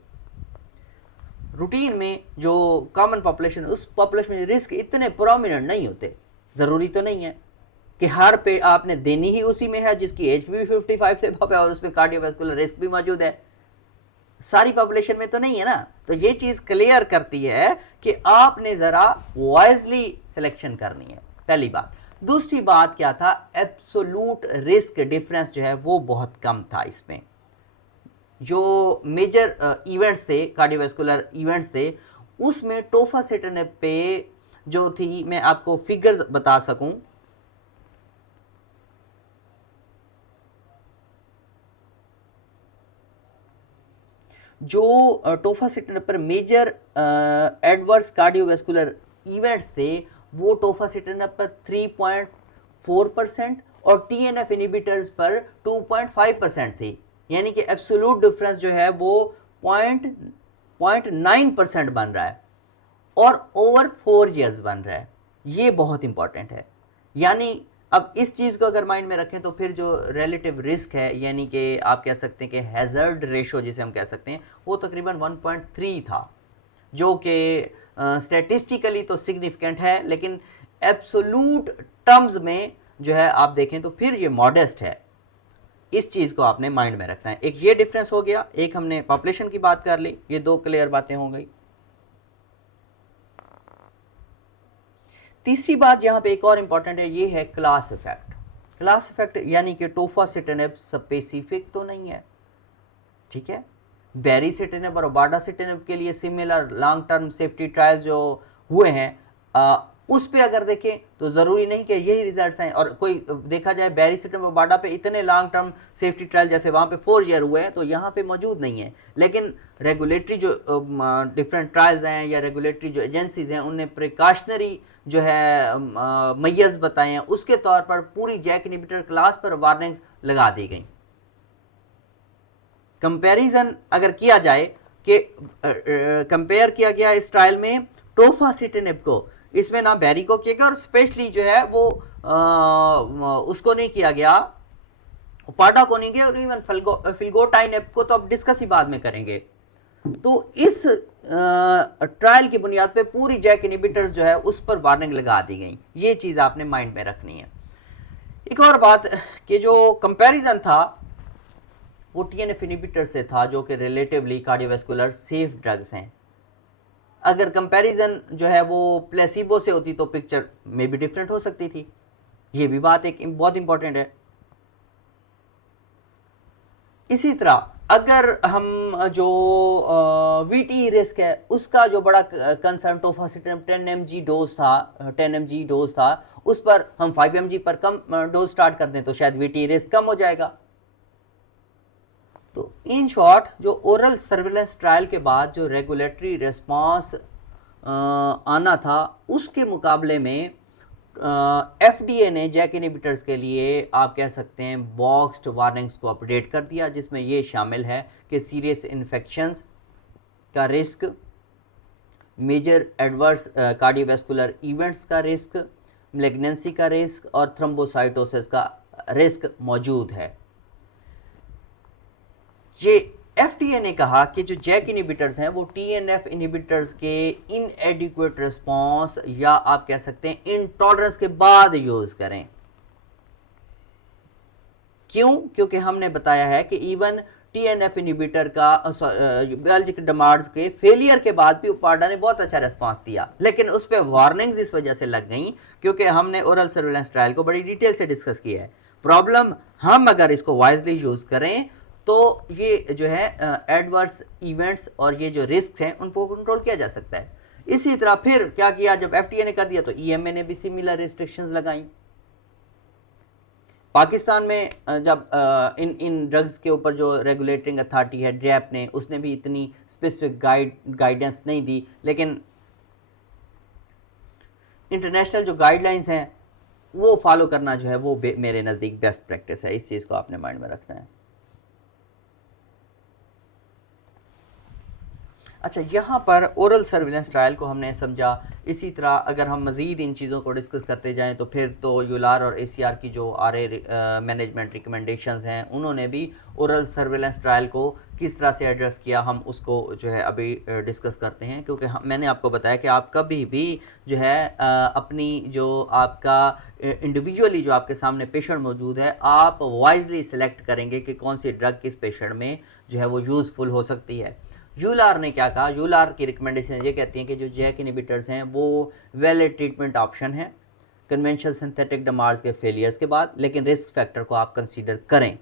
रूटीन में जो कॉमन पॉपुलेशन, उस पॉपुलेशन में रिस्क इतने प्रोमिनेंट नहीं होते। ज़रूरी तो नहीं है कि हर पे आपने देनी ही उसी में है जिसकी एज भी 55 से अबव है और उसमें कार्डियोवैस्कुलर रिस्क भी मौजूद है। सारी पॉपुलेशन में तो नहीं है ना। तो ये चीज़ क्लियर करती है कि आपने ज़रा वाइजली सिलेक्शन करनी है, पहली बात। दूसरी बात क्या था, एब्सोल्यूट रिस्क डिफरेंस जो है वो बहुत कम था इसमें। जो मेजर इवेंट्स थे, कार्डियोवैस्कुलर इवेंट्स थे, उसमें टोफासिटेनेब पे जो थी, मैं आपको फिगर्स बता सकूं। जो टोफासिटेनेब पर मेजर एडवर्स कार्डियोवैस्कुलर इवेंट्स थे वो टोफासिटेनेब पर 3.4% और टीएनएफ इनहिबिटर्स पर 2.5% थी। यानी कि एब्सोल्यूट डिफरेंस जो है वो 0.9% बन रहा है और ओवर 4 ईयर्स बन रहा है। ये बहुत इंपॉर्टेंट है। यानी अब इस चीज़ को अगर माइंड में रखें तो फिर जो रिलेटिव रिस्क है, यानी कि आप कह सकते हैं कि हैज़र्ड रेशो जिसे हम कह सकते हैं, वो तकरीबन 1.3 था, जो कि स्टैटिस्टिकली तो सिग्निफिकेंट है, लेकिन एब्सोल्यूट टर्म्स में जो है आप देखें तो फिर ये मॉडेस्ट है। इस चीज़ को आपने माइंड में रखना है। एक ये डिफरेंस हो गया, एक हमने पॉपुलेशन की बात कर ली, ये दो क्लियर बातें हो गई। तीसरी बात यहाँ पे एक और इंपॉर्टेंट है, ये है क्लास इफेक्ट। क्लास इफेक्ट यानी कि टोफासिटेनेब स्पेसिफिक तो नहीं है, ठीक है। बेरीसिटेनेब और बार्डासिटेनेब के लिए similar long term safety trials जो हुए हैं, उस पे अगर देखें तो ज़रूरी नहीं कि यही रिजल्ट्स हैं। और कोई देखा जाए बेरीसिटेनेब और बार्डा पे इतने लॉन्ग टर्म सेफ्टी ट्रायल जैसे वहाँ पे 4 ईयर हुए हैं, तो यहाँ पे मौजूद नहीं है। लेकिन रेगुलेटरी जो डिफरेंट ट्रायल्स हैं या रेगुलेटरी जो एजेंसीज हैं, उनने प्रिकॉशनरी जो है मैयर्स बताए हैं, उसके तौर पर पूरी जैक इनहिबिटर क्लास पर वार्निंग्स लगा दी गई। कंपैरिजन अगर किया जाए कि कंपेयर किया गया इस ट्रायल में टोफासिटेनेब को, इसमें ना बैरी को किया गया और स्पेशली जो है वो उसको नहीं किया गया, पार्डा को नहीं किया, और इवन फिल्गोटाइनेब को तो अब डिस्कस ही बाद में करेंगे। तो इस ट्रायल की बुनियाद पे पूरी जैक इनहिबिटर्स जो है उस पर वार्निंग लगा दी गई। ये चीज़ आपने माइंड में रखनी है। एक और बात कि जो कंपैरिजन था वो टीएनएफ इनहिबिटर से था, जो कि रिलेटिवली कार्डियोवैस्कुलर सेफ ड्रग्स हैं। अगर कंपैरिजन जो है वो प्लेसिबो से होती तो पिक्चर में भी डिफरेंट हो सकती थी। ये भी बात एक बहुत इंपॉर्टेंट है। इसी तरह अगर हम जो वीटी रिस्क है उसका जो बड़ा कंसर्न टोफासिटेनेब 10 mg डोज था, 10 mg डोज था, उस पर हम 5 mg पर कम डोज स्टार्ट कर दें तो शायद वीटी रिस्क कम हो जाएगा। तो इन शॉर्ट जो ओरल सर्विलेंस ट्रायल के बाद जो रेगुलेटरी रिस्पांस आना था, उसके मुकाबले में एफडीए ने जैक इनहिबिटर्स के लिए आप कह सकते हैं बॉक्स्ड वार्निंग्स को अपडेट कर दिया, जिसमें ये शामिल है कि सीरियस इन्फेक्शंस का risk, major adverse cardiovascular events का रिस्क, मैलिग्नेंसी का रिस्क और थ्रोम्बोसाइटोसिस का रिस्क मौजूद है। ये एफडीए ने कहा कि जो जैक इनहिबिटर्स हैं वो टीएनएफ इनहिबिटर्स के इनएडिक्वेट रिस्पांस या आप कह सकते हैं इंटॉलरेंस के बाद यूज करें। क्यों? क्योंकि हमने बताया है कि इवन टीएनएफ इनहिबिटर का बायोलॉजिकल डमार्ड्स के फेलियर के बाद भी उपाडा ने बहुत अच्छा रिस्पांस दिया, लेकिन उस पर वार्निंग्स इस वजह से लग गई क्योंकि हमने ओरल सर्विलेंस ट्रायल को बड़ी डिटेल से डिस्कस किया है। प्रॉब्लम, हम अगर इसको वाइजली यूज़ करें तो ये जो है एडवर्स इवेंट्स और ये जो रिस्क हैं उनको कंट्रोल किया जा सकता है। इसी तरह फिर क्या किया, जब एफडीए ने कर दिया तो ईएमए ने भी सिमिलर रिस्ट्रिक्शंस लगाई। पाकिस्तान में जब इन ड्रग्स के ऊपर जो रेगुलेटिंग अथॉरिटी है ड्रैप ने, उसने भी इतनी स्पेसिफिक गाइडेंस नहीं दी, लेकिन इंटरनेशनल जो गाइडलाइंस हैं वो फॉलो करना जो है वो मेरे नज़दीक बेस्ट प्रैक्टिस है। इस चीज़ को आपने माइंड में रखना है। अच्छा, यहाँ पर ओरल सर्विलेंस ट्रायल को हमने समझा। इसी तरह अगर हम मज़ीद इन चीज़ों को डिस्कस करते जाएं तो फिर तो यूलार और एसीआर की जो आरए मैनेजमेंट रिकमेंडेशंस हैं उन्होंने भी ओरल सर्विलेंस ट्रायल को किस तरह से एड्रेस किया, हम उसको जो है अभी डिस्कस करते हैं। क्योंकि मैंने आपको बताया कि आप कभी भी जो है अपनी जो आपका इंडिविजुअली जो आपके सामने पेशेंट मौजूद है, आप वाइजली सेलेक्ट करेंगे कि कौन सी ड्रग किस पेशेंट में जो है वो यूज़फुल हो सकती है। यूलार ने क्या कहा, यूलार की रिकमेंडेशन ये कहती हैं कि जो जैक इनहिबिटर्स हैं वो वैलिड ट्रीटमेंट ऑप्शन है कन्वेंशनल सिंथेटिक डमार्स के फेलियर्स के बाद, लेकिन रिस्क फैक्टर को आप कंसीडर करें।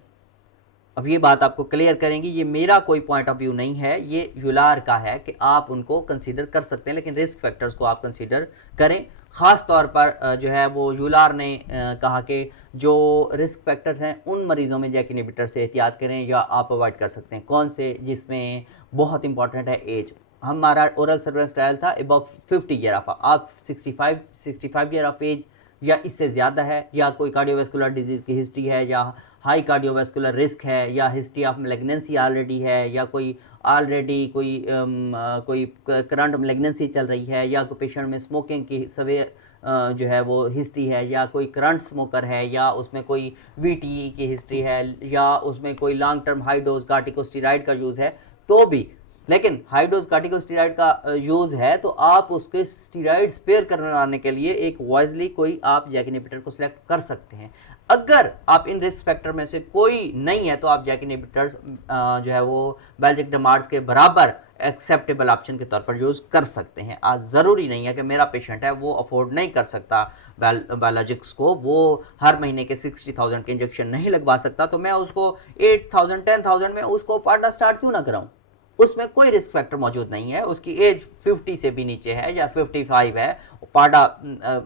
अब ये बात आपको क्लियर करेंगी, ये मेरा कोई पॉइंट ऑफ व्यू नहीं है, ये यूलार का है कि आप उनको कंसीडर कर सकते हैं, लेकिन रिस्क फैक्टर्स को आप कंसीडर करें। ख़ास तौर पर जो है वो यूलार ने कहा कि जो रिस्क फैक्टर्स हैं उन मरीज़ों में जैक इनहिबिटर से एहतियात करें या आप अवॉइड कर सकते हैं। कौन से, जिसमें बहुत इंपॉर्टेंट है एज। हमारा ओरल सर्विलेंस ट्रायल था अबव 50 ईयर ऑफ, आप 65 ईयर ऑफ एज या इससे ज़्यादा है, या कोई कार्डियोवैस्कुलर डिजीज़ की हिस्ट्री है, या हाई कार्डियोवैस्कुलर रिस्क है, या हिस्ट्री ऑफ मैलिग्नेंसी ऑलरेडी है, या कोई ऑलरेडी कोई करंट मैलिग्नेंसी चल रही है, या कोई पेशेंट में स्मोकिंग की सवेयर जो है वो हिस्ट्री है, या कोई करंट स्मोकर है, या उसमें कोई वीटीई की हिस्ट्री है, या उसमें कोई long term high dose corticosteroid का यूज़ है, तो भी, लेकिन हाई डोज कार्टिकोस्टेरॉइड का यूज़ है तो आप उसके स्टेरॉइड स्पेयर करवाने के लिए एक वाइजली कोई आप जैक इनहिबिटर को सिलेक्ट कर सकते हैं। अगर आप इन रिस्क फैक्टर में से कोई नहीं है तो आप जैक इनहिबिटर्स जो है वो बायोलॉजिक डमार्ड्स के बराबर एक्सेप्टेबल ऑप्शन के तौर पर यूज़ कर सकते हैं। आज ज़रूरी नहीं है कि मेरा पेशेंट है वो अफोर्ड नहीं कर सकता बायोलॉजिक्स को, वो हर महीने के 60,000 के इंजेक्शन नहीं लगवा सकता, तो मैं उसको 8,000 10,000 में उसको पार्टा स्टार्ट क्यों ना कराऊँ। उसमें कोई रिस्क फैक्टर मौजूद नहीं है, उसकी एज 50 से भी नीचे है या 55 है, पाडा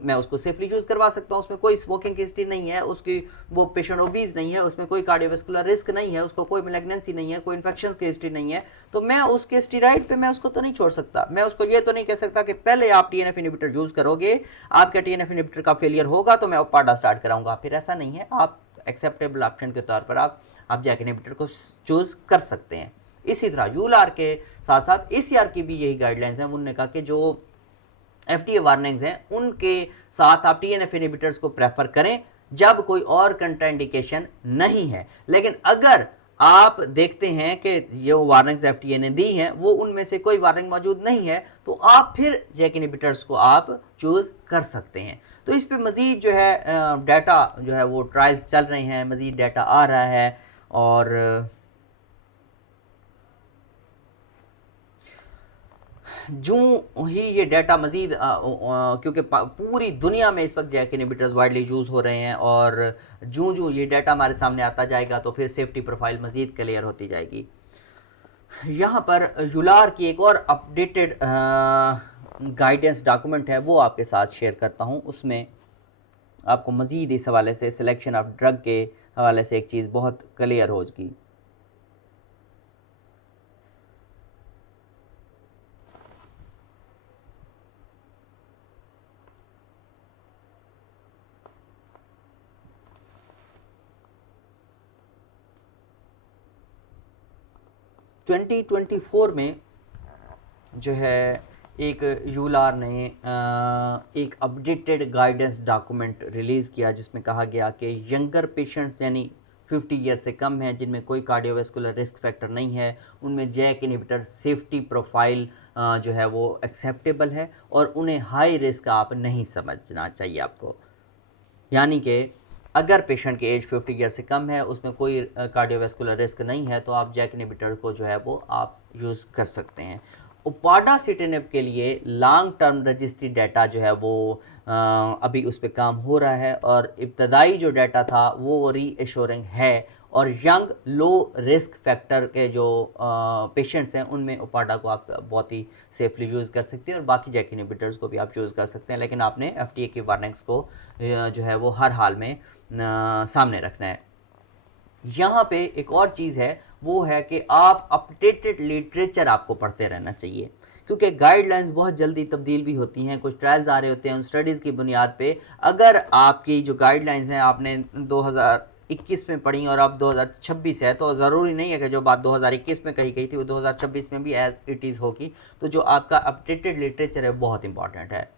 मैं उसको सेफली यूज़ करवा सकता हूँ। उसमें कोई स्मोकिंग की हिस्ट्री नहीं है, उसकी वो पेशेंट ओबीज नहीं है, उसमें कोई कार्डियोवैस्कुलर रिस्क नहीं है, उसको कोई मैलिग्नेंसी नहीं है, कोई इन्फेक्शंस की हिस्ट्री नहीं है, तो मैं उसके स्टेरॉइड पे मैं उसको तो नहीं छोड़ सकता। मैं उसको ये तो नहीं कह सकता कि पहले आप टीएनएफ इनहिबिटर यूज़ करोगे, आपका टीएनएफ इनहिबिटर का फेलियर होगा तो मैं पाडा स्टार्ट कराऊंगा। फिर ऐसा नहीं है, आप एक्सेप्टेबल ऑप्शन के तौर पर आप जैक इनहिबिटर को चूज़ कर सकते हैं। इसी तरह यूलार के साथ साथ एसीआर की भी यही गाइडलाइंस हैं। उन्होंने कहा कि जो एफडीए वार्निंग्स हैं उनके साथ आप टीएनएफ इनहिबिटर्स को प्रेफर करें जब कोई और कंट्राइंडिकेशन नहीं है। लेकिन अगर आप देखते हैं कि जो वार्निंग्स एफडीए ने दी हैं वो उनमें से कोई वार्निंग मौजूद नहीं है तो आप फिर जैक इनहिबिटर्स को आप चूज़ कर सकते हैं। तो इस पर मज़ीद जो है डाटा जो है वो ट्रायल्स चल रहे हैं, मज़ीद डाटा आ रहा है, और जो ही ये डाटा मज़ीद क्योंकि पूरी दुनिया में इस वक्त जैक इनहिबिटर्स वाइडली यूज़ हो रहे हैं, और जो ये डाटा हमारे सामने आता जाएगा तो फिर सेफ्टी प्रोफाइल मज़ीद क्लियर होती जाएगी। यहाँ पर यूलार की एक और अपडेटेड गाइडेंस डॉक्यूमेंट है वो आपके साथ शेयर करता हूँ। उसमें आपको मज़ीद इस हवाले से सिलेक्शन ऑफ ड्रग के हवाले से एक चीज़ बहुत क्लियर होगी। ट्वेंटी 2024 में जो है एक यूलार ने एक अपडेटेड गाइडेंस डॉक्यूमेंट रिलीज़ किया जिसमें कहा गया कि यंगर पेशेंट्स यानी 50 ईयर से कम हैं जिनमें कोई कार्डियोवैस्कुलर रिस्क फैक्टर नहीं है, उनमें जैक इनहिबिटर सेफ्टी प्रोफाइल जो है वो एक्सेप्टेबल है और उन्हें हाई रिस्क आप नहीं समझना चाहिए आपको। यानी कि अगर पेशेंट की एज 50 ईयर से कम है, उसमें कोई कार्डियोवैस्कुलर रिस्क नहीं है, तो आप जैक इनहिबिटर को जो है वो आप यूज़ कर सकते हैं। उपाडासिटिनिब के लिए लॉन्ग टर्म रजिस्ट्री डाटा जो है वो अभी उस पे काम हो रहा है, और इब्तदाई जो डाटा था वो रीएश्योरिंग है, और यंग लो रिस्क फैक्टर के जो पेशेंट्स हैं उनमें उपाडा को आप बहुत ही सेफली यूज़ कर सकते हैं, और बाकी जैक इनहिबिटर्स को भी आप यूज़ कर सकते हैं, लेकिन आपने एफडीए की वार्निंग्स को जो है वो हर हाल में सामने रखना है। यहाँ पे एक और चीज़ है, वो है कि आप अपडेटेड लिटरेचर आपको पढ़ते रहना चाहिए, क्योंकि गाइडलाइंस बहुत जल्दी तब्दील भी होती हैं। कुछ ट्रायल्स आ रहे होते हैं, उन स्टडीज़ की बुनियाद पे अगर आपकी जो गाइडलाइंस हैं आपने 2021 में पढ़ी और अब 2026 है, तो ज़रूरी नहीं है कि जो बात 2021 में कही गई थी वो 2026 में भी एज इट इज़ होगी। तो जो आपका अपडेटेड लिटरेचर है बहुत इंपॉर्टेंट है।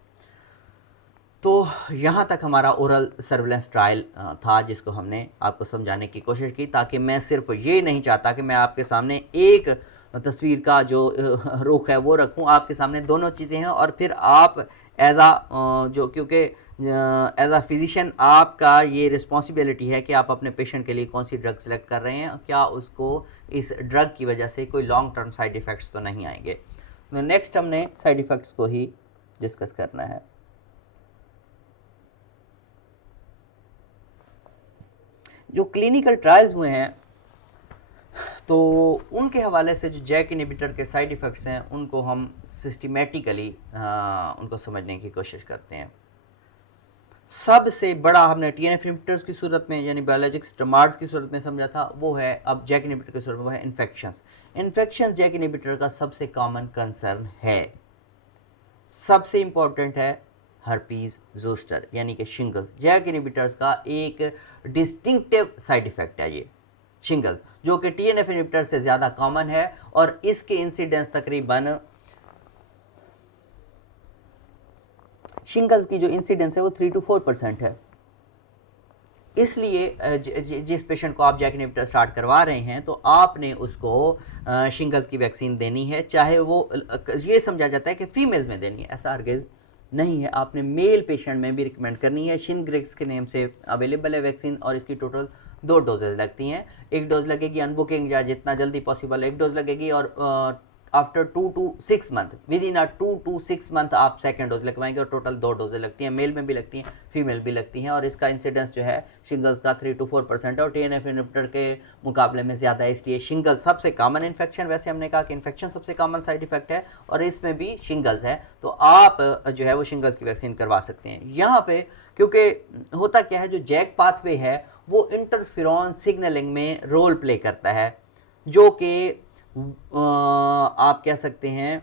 तो यहाँ तक हमारा ओरल सर्विलेंस ट्रायल था, जिसको हमने आपको समझाने की कोशिश की, ताकि मैं सिर्फ ये नहीं चाहता कि मैं आपके सामने एक तस्वीर का जो रुख है वो रखूं, आपके सामने दोनों चीज़ें हैं, और फिर आप एज आ जो, क्योंकि एज आ फिजिशियन आपका ये रिस्पॉन्सिबिलिटी है कि आप अपने पेशेंट के लिए कौन सी ड्रग सेलेक्ट कर रहे हैं, क्या उसको इस ड्रग की वजह से कोई लॉन्ग टर्म साइड इफ़ेक्ट्स तो नहीं आएंगे। नेक्स्ट हमने साइड इफ़ेक्ट्स को ही डिस्कस करना है। जो क्लिनिकल ट्रायल्स हुए हैं तो उनके हवाले से जो जैक इनहिबिटर के साइड इफ़ेक्ट्स हैं उनको हम सिस्टमेटिकली उनको समझने की कोशिश करते हैं। सबसे बड़ा हमने टीएनएफ इनहिबिटर्स की सूरत में यानी बायोलॉजिक स्टमार्ड्स की सूरत में समझा था, वो है अब जैक इनहिबिटर की सूरत में वो है इन्फेक्शंस जैक इनहिबिटर का सबसे कॉमन कंसर्न है। सबसे इम्पॉर्टेंट है हर्पीज जोस्टर यानी कि शिंगल्स। जैक इनहिबिटर्स का एक डिस्टिंक्टिव साइड इफेक्ट है ये शिंगल्स, जो कि टीएनएफ इनहिबिटर से ज़्यादा कॉमन है, और इसके इंसिडेंस तकरीबन शिंगल्स की जो इंसिडेंस है वो 3 to 4% है। इसलिए जिस पेशेंट को आप जैक इनहिबिटर स्टार्ट करवा रहे हैं तो आपने उसको शिंगल्स की वैक्सीन देनी है, चाहे वो ये समझा जाता है कि फीमेल्स में देनी है, ऐसा हरगिज़ नहीं है। आपने मेल पेशेंट में भी रिकमेंड करनी है। शिनग्रिक्स के नेम से अवेलेबल है वैक्सीन, और इसकी टोटल 2 डोजेज लगती हैं। एक डोज लगेगी अनबुकिंग या जितना जल्दी पॉसिबल एक डोज लगेगी, और after 2 to 6 month, with in 2 to 6 month आप सेकेंड डोज लगवाएंगे, और टोटल 2 डोजें लगती हैं। मेल में भी लगती हैं, फीमेल भी लगती हैं, और इसका इंसिडेंस जो है शिंगल्स का 3 to 4% है, और टीएनएफ इनहिबिटर के मुकाबले में ज़्यादा है। इसलिए शिंगल्स सबसे कॉमन इन्फेक्शन, वैसे हमने कहा कि इन्फेक्शन सबसे कॉमन साइड इफेक्ट है, और इसमें भी शिंगल्स है, तो आप जो है वो शिंगल्स की वैक्सीन करवा सकते हैं। यहाँ पे क्योंकि होता क्या है, जो जैक पाथवे है वो इंटरफेरॉन सिग्नलिंग में रोल प्ले करता है, जो कि आप कह सकते हैं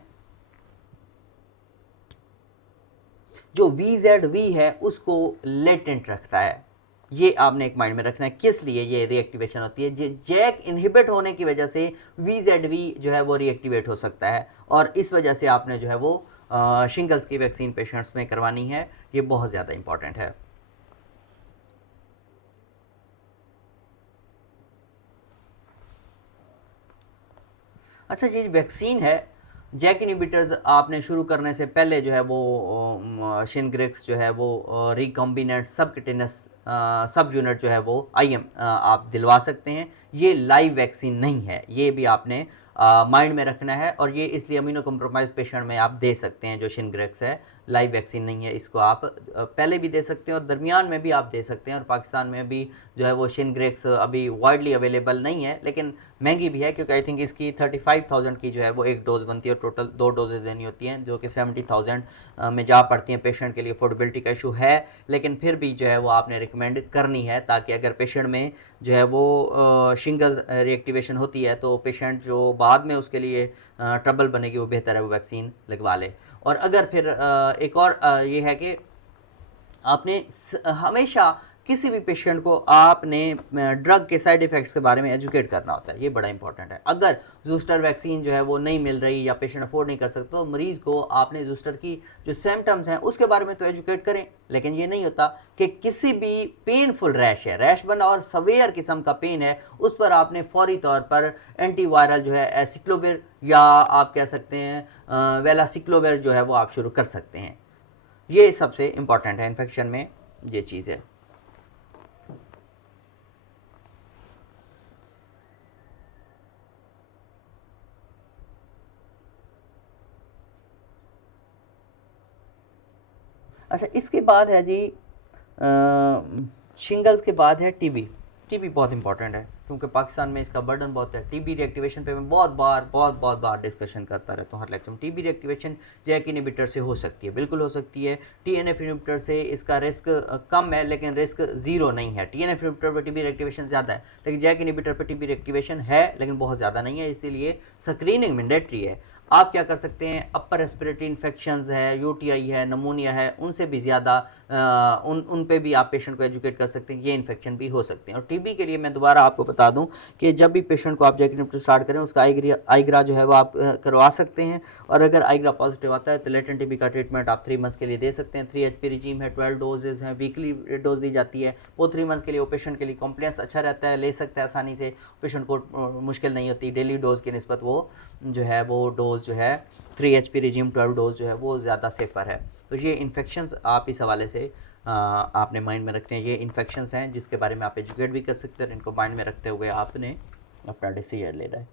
जो VZV है उसको लेटेंट रखता है। ये आपने एक माइंड में रखना है, किस लिए ये रीएक्टिवेशन होती है। जैक इनहिबिट होने की वजह से VZV जो है वो रीएक्टिवेट हो सकता है, और इस वजह से आपने जो है वो शिंगल्स की वैक्सीन पेशेंट्स में करवानी है। ये बहुत ज़्यादा इंपॉर्टेंट है। अच्छा, ये वैक्सीन है जैक इनहिबिटर्स आपने शुरू करने से पहले जो है वो शिनग्रिक्स जो है वो रिकॉम्बिनेंट सबक्यूटेनियस सब यूनिट जो है वो IM आप दिलवा सकते हैं। ये लाइव वैक्सीन नहीं है, ये भी आपने माइंड में रखना है, और ये इसलिए अमीनो कम्प्रोमाइज पेशेंट में आप दे सकते हैं। जो शिनग्रिक्स है लाइव वैक्सीन नहीं है, इसको आप पहले भी दे सकते हैं और दरमियान में भी आप दे सकते हैं। और पाकिस्तान में भी जो है वो शिनग्रिक्स अभी वाइडली अवेलेबल नहीं है, लेकिन महंगी भी है, क्योंकि आई थिंक इसकी 35,000 की जो है वो एक डोज़ बनती है, और टोटल 2 डोजेज देनी होती हैं, जो कि 70,000 में जा पड़ती हैं। पेशेंट के लिए अफोर्डेबिलिटी का इशू है, लेकिन फिर भी जो है वो आपने रिकमेंड करनी है, ताकि अगर पेशेंट में जो है वो शिंगल्स रिएक्टिवेशन होती है तो पेशेंट जो बाद में उसके लिए ट्रबल बनेगी, वो बेहतर है वो वैक्सीन लगवा ले। और अगर फिर एक और ये है कि आपने हमेशा किसी भी पेशेंट को आपने ड्रग के साइड इफ़ेक्ट्स के बारे में एजुकेट करना होता है, ये बड़ा इंपॉर्टेंट है। अगर जूस्टर वैक्सीन जो है वो नहीं मिल रही या पेशेंट अफोर्ड नहीं कर सकते, तो मरीज़ को आपने जूस्टर की जो सिम्टम्स हैं उसके बारे में तो एजुकेट करें, लेकिन ये नहीं होता कि किसी भी पेनफुल रैश है, रैश बना और सवेयर किस्म का पेन है, उस पर आपने फौरी तौर पर एंटीवायरल जो है एसिक्लोविर या आप कह सकते हैं वेलासिक्लोविर जो है वो आप शुरू कर सकते हैं। ये सबसे इम्पॉर्टेंट है इन्फेक्शन में, ये चीज़ है। अच्छा, इसके बाद है जी शिंगल्स के बाद है टीबी। टीबी बहुत इंपॉर्टेंट है क्योंकि पाकिस्तान में इसका बर्डन बहुत है। टीबी रिएक्टिवेशन पे मैं बहुत बार डिस्कशन करता रहता हूँ हर लेक्चर में। टीबी रिएक्टिवेशन जैक इनहिबिटर से हो सकती है, बिल्कुल हो सकती है। टीएनएफ इनहिबिटर से इसका रिस्क कम है लेकिन रिस्क ज़ीरो नहीं है। टीएनएफ इनहिबिटर पर टीबी रिएक्टिवेशन ज़्यादा है लेकिन जैक इनहिबिटर पर टीबी रिएक्टिवेशन है लेकिन बहुत ज़्यादा नहीं है, इसीलिए स्क्रीनिंग मैंडेटरी है। आप क्या कर सकते हैं, अपर रेस्पिरेटरी इन्फेक्शंस है, यूटीआई है, नमूनिया है, उनसे भी ज़्यादा उन पे भी आप पेशेंट को एजुकेट कर सकते हैं, ये इन्फेक्शन भी हो सकते हैं। और टीबी के लिए मैं दोबारा आपको बता दूं कि जब भी पेशेंट को आप जैक इनहिबिटर स्टार्ट करें उसका आईग्रा जो है वो आप करवा सकते हैं। और अगर आईग्रा पॉजिटिव आता है तो लेटेंट टीबी का ट्रीटमेंट आप 3 मंथ्स के लिए दे सकते हैं। 3HP रिजीम है, 12 डोजेज हैं, वीकली डोज दी जाती है। वो 3 मंथ्स के लिए वो पेशेंट के लिए कॉम्प्लेंस अच्छा रहता है, ले सकता है आसानी से, पेशेंट को मुश्किल नहीं होती। डेली डोज की निस्बत वो जो है वो डोज जो है 3HP रिजीम 12 डोज जो है वो ज़्यादा सेफ़र है। तो ये इन्फेक्शंस आप इस हवाले से आपने माइंड में रखने हैं। ये इन्फेक्शंस हैं जिसके बारे में आप एजुकेट भी कर सकते हैं और इनको माइंड में रखते हुए आपने अपना डिसीजन लेना है।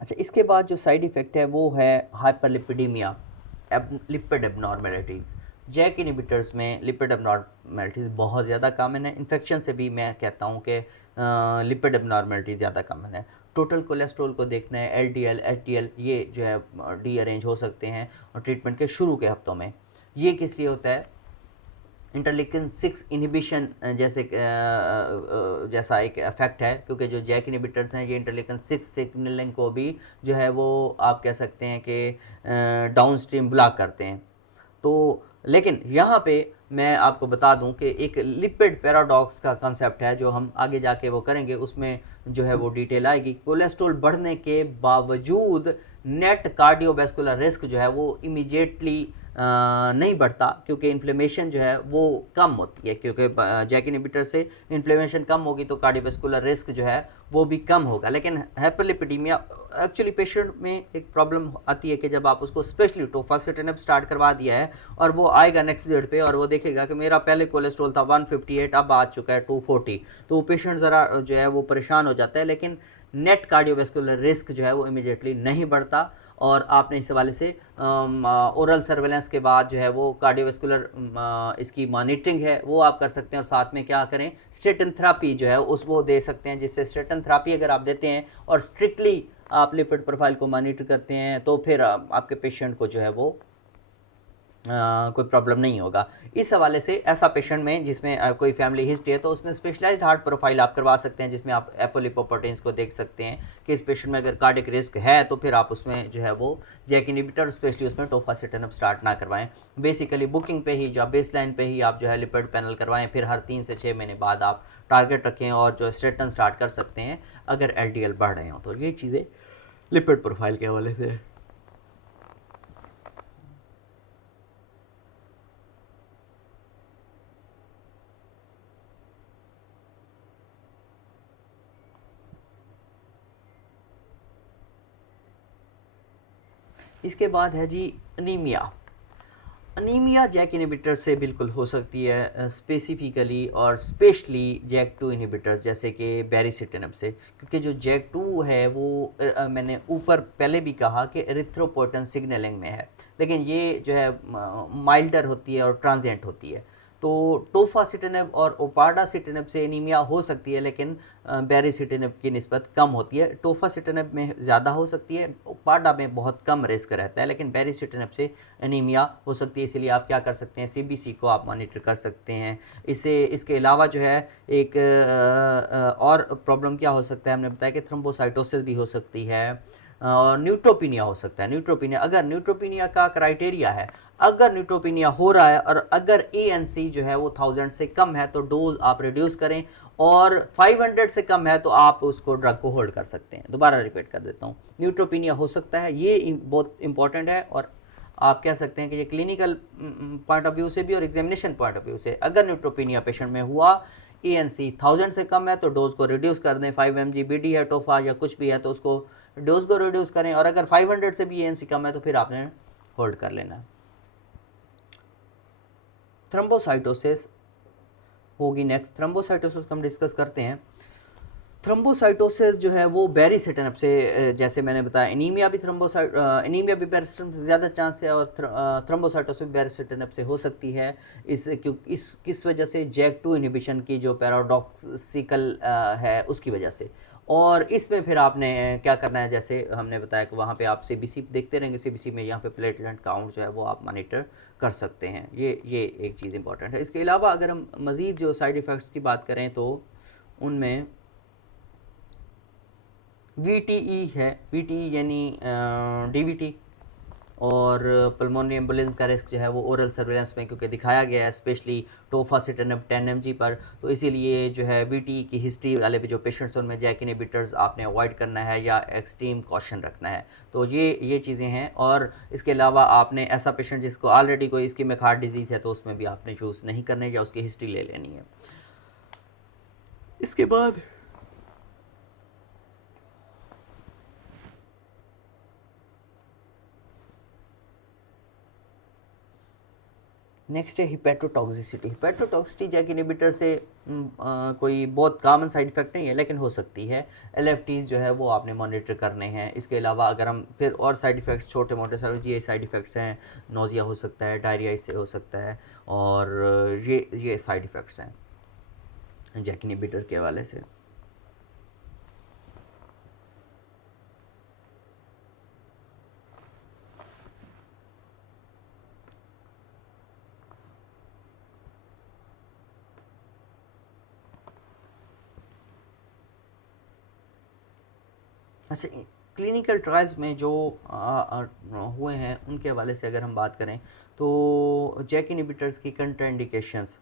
अच्छा, इसके बाद जो साइड इफ़ेक्ट है वो है hyperlipidaemia, lipid abnormalities. JAK inhibitors में लिपिड एबनॉर्मेलिटीज़ बहुत ज़्यादा कॉमन है। इन्फेक्शन से भी मैं कहता हूँ कि लिपिड एबनॉर्मेलिटीज़ ज़्यादा कॉमन है। टोटल कोलेस्ट्रॉल को देखना है, एलडीएल एचडीएल ये जो है डी-अरेंज हो सकते हैं और ट्रीटमेंट के शुरू के हफ्तों में। ये किस लिए होता है, इंटरलिकन 6 इनहिबिशन जैसा एक इफेक्ट है, क्योंकि जो जैक इनहिबिटर्स हैं ये इंटरलिकन 6 सिग्नलिंग को भी जो है वो आप कह सकते हैं कि डाउन स्ट्रीम ब्लॉक करते हैं। तो लेकिन यहाँ पे मैं आपको बता दूं कि एक लिपिड पैराडॉक्स का कंसेप्ट है जो हम आगे जाके वो करेंगे, उसमें जो है वो डिटेल आएगी। कोलेस्ट्रॉल बढ़ने के बावजूद नेट कार्डियोवैस्कुलर रिस्क जो है वो इमीडिएटली नहीं बढ़ता क्योंकि इन्फ्लेमेशन जो है वो कम होती है, क्योंकि जैक इनहिबिटर से इन्फ्लेमेशन कम होगी तो कार्डियोवैस्कुलर रिस्क जो है वो भी कम होगा। लेकिन हाइपरलिपिडीमिया एक्चुअली पेशेंट में एक प्रॉब्लम आती है कि जब आप उसको स्पेशली टोफासिटिनेब स्टार्ट करवा दिया है और वो आएगा नेक्स्ट विजिट पे और वो देखेगा कि मेरा पहले कोलेस्ट्रॉल था 158 अब आ चुका है 240, तो वो पेशेंट ज़रा जो है वो परेशान हो जाता है। लेकिन नेट कार्डियोवैस्कुलर रिस्क जो है वो इमीडिएटली नहीं बढ़ता। और आपने इस हवाले से ओरल सर्वेलेंस के बाद जो है वो कार्डियोवैस्कुलर इसकी मॉनिटरिंग है वो आप कर सकते हैं। और साथ में क्या करें, स्टेटिन थेरेपी जो है उस वो दे सकते हैं, जिससे स्टेटिन थेरेपी अगर आप देते हैं और स्ट्रिक्टली आप लिपिड प्रोफाइल को मॉनिटर करते हैं तो फिर आपके पेशेंट को जो है वो कोई प्रॉब्लम नहीं होगा। इस हवाले से ऐसा पेशेंट में जिसमें कोई फैमिली हिस्ट्री है तो उसमें स्पेशलाइज्ड हार्ट प्रोफाइल आप करवा सकते हैं, जिसमें आप एपोलिपोप्रोटीन्स को देख सकते हैं कि इस पेशेंट में अगर कार्डिक रिस्क है तो फिर आप उसमें जो है वो जैक इनहिबिटर स्पेशली उसमें टोफासिटिनेब स्टार्ट ना करवाएं। बेसिकली बुकिंग पे ही जो बेस लाइन पे ही आप जो है लिपिड पैनल करवाएं, फिर हर 3 से 6 महीने बाद आप टारगेट रखें और जो स्टेटन स्टार्ट कर सकते हैं अगर एलडीएल बढ़ रहे हो। तो ये चीज़ें लिपिड प्रोफाइल के हवाले से। इसके बाद है जी अनीमिया। अनीमिया जैक इनहिबिटर से बिल्कुल हो सकती है, स्पेसिफिकली और स्पेशली जैक 2 इनहिबिटर्स जैसे कि बैरिसिटिनेब से, क्योंकि जो जैक 2 है वो मैंने ऊपर पहले भी कहा कि एरिथ्रोपोएटिन सिग्नलिंग में है, लेकिन ये जो है माइल्डर होती है और ट्रांजिएंट होती है। तो टोफासिटिनेब और ओपार्डासिटिनेब से एनीमिया हो सकती है लेकिन बैरिसिटिनेब की निस्बत कम होती है। टोफासिटिनेब में ज़्यादा हो सकती है, ओपार्डा में बहुत कम रिस्क रहता है, लेकिन बैरिसिटिनेब से एनीमिया हो सकती है। इसीलिए आप क्या कर सकते हैं, सीबीसी को आप मॉनिटर कर सकते हैं। इसके अलावा जो है एक और प्रॉब्लम क्या हो सकता है, हमने बताया कि थ्रोम्बोसाइटोसिस भी हो सकती है और न्यूट्रोपिनिया हो सकता है। न्यूट्रोपिनिया, अगर न्यूट्रोपिनिया का क्राइटेरिया है, अगर न्यूट्रोपिनिया हो रहा है और अगर एएनसी जो है वो 1000 से कम है तो डोज आप रिड्यूस करें, और 500 से कम है तो आप उसको ड्रग को होल्ड कर सकते हैं। दोबारा रिपीट कर देता हूँ, न्यूट्रोपिनिया हो सकता है, ये बहुत इंपॉर्टेंट है। और आप कह सकते हैं कि ये क्लिनिकल पॉइंट ऑफ व्यू से भी और एग्जामिनेशन पॉइंट ऑफ व्यू से, अगर न्यूट्रोपिनिया पेशेंट में हुआ, एएनसी 1000 से कम है तो डोज को रिड्यूस कर दें। 5 mg बीडी है, टोफा या कुछ भी है तो उसको डोज को रिड्यूस करें, और अगर 500 से भी एएनसी कम है तो फिर आपने होल्ड कर लेना। थ्रोम्बोसाइटोसिस होगी नेक्स्ट। थ्रोम्बोसाइटोसिस हम डिस्कस करते हैं। थ्रोम्बोसाइटोसिस जो है वो बेरिसेटिनब से, जैसे मैंने बताया एनीमिया भी एनीमिया भी बेरिसेटिनब से ज़्यादा चांस है, और थ्रोम्बोसाइटोसिस बेरिसेटिनब से हो सकती है। इस किस वजह से, जैक 2 इनहिबिशन की जो पैराडॉक्सिकल है उसकी वजह से। और इसमें फिर आपने क्या करना है, जैसे हमने बताया कि वहाँ पे आप सीबीसी देखते रहेंगे, सीबीसी में यहाँ पे प्लेटलेट काउंट जो है वो आप मॉनिटर कर सकते हैं। ये एक चीज़ इंपॉर्टेंट है। इसके अलावा अगर हम मज़ीद जो साइड इफ़ेक्ट्स की बात करें तो उनमें VTE है, VTE यानी DVT, और पल्मोनरी एम्बोलिज्म का रिस्क जो है वो ओरल सर्वेलेंस में क्योंकि दिखाया गया है स्पेशली टोफासिटेनेब 10 mg पर, तो इसीलिए जो है VTE की हिस्ट्री वाले भी जो पेशेंट्स हैं उनमें जैक इनहिबिटर्स आपने अवॉइड करना है या एक्सट्रीम कॉशन रखना है। तो ये चीज़ें हैं। और इसके अलावा आपने ऐसा पेशेंट जिसको ऑलरेडी कोई इस्कीमिक हार्ट डिजीज़ है तो उसमें भी आपने चूज़ नहीं करना है या उसकी हिस्ट्री ले लेनी है। इसके बाद नेक्स्ट है हिपैटोटॉक्सिसिटी। हिपैटोटॉक्सिसिटी जैक इनहिबिटर से कोई बहुत कॉमन साइड इफेक्ट नहीं है, लेकिन हो सकती है। LFTs जो है वो आपने मॉनिटर करने हैं। इसके अलावा अगर हम फिर और साइड इफ़ेक्ट्स छोटे मोटे ये साइड इफ़ेक्ट्स हैं, नोज़िया हो सकता है, डायरिया इससे हो सकता है, और ये साइड इफ़ेक्ट्स हैं जैक इनहिबिटर के हवाले से। अच्छा, क्लिनिकल ट्रायल्स में जो हुए हैं उनके हवाले से अगर हम बात करें तो जैक इनहिबिटर्स की कंट्राइंडिकेशंस,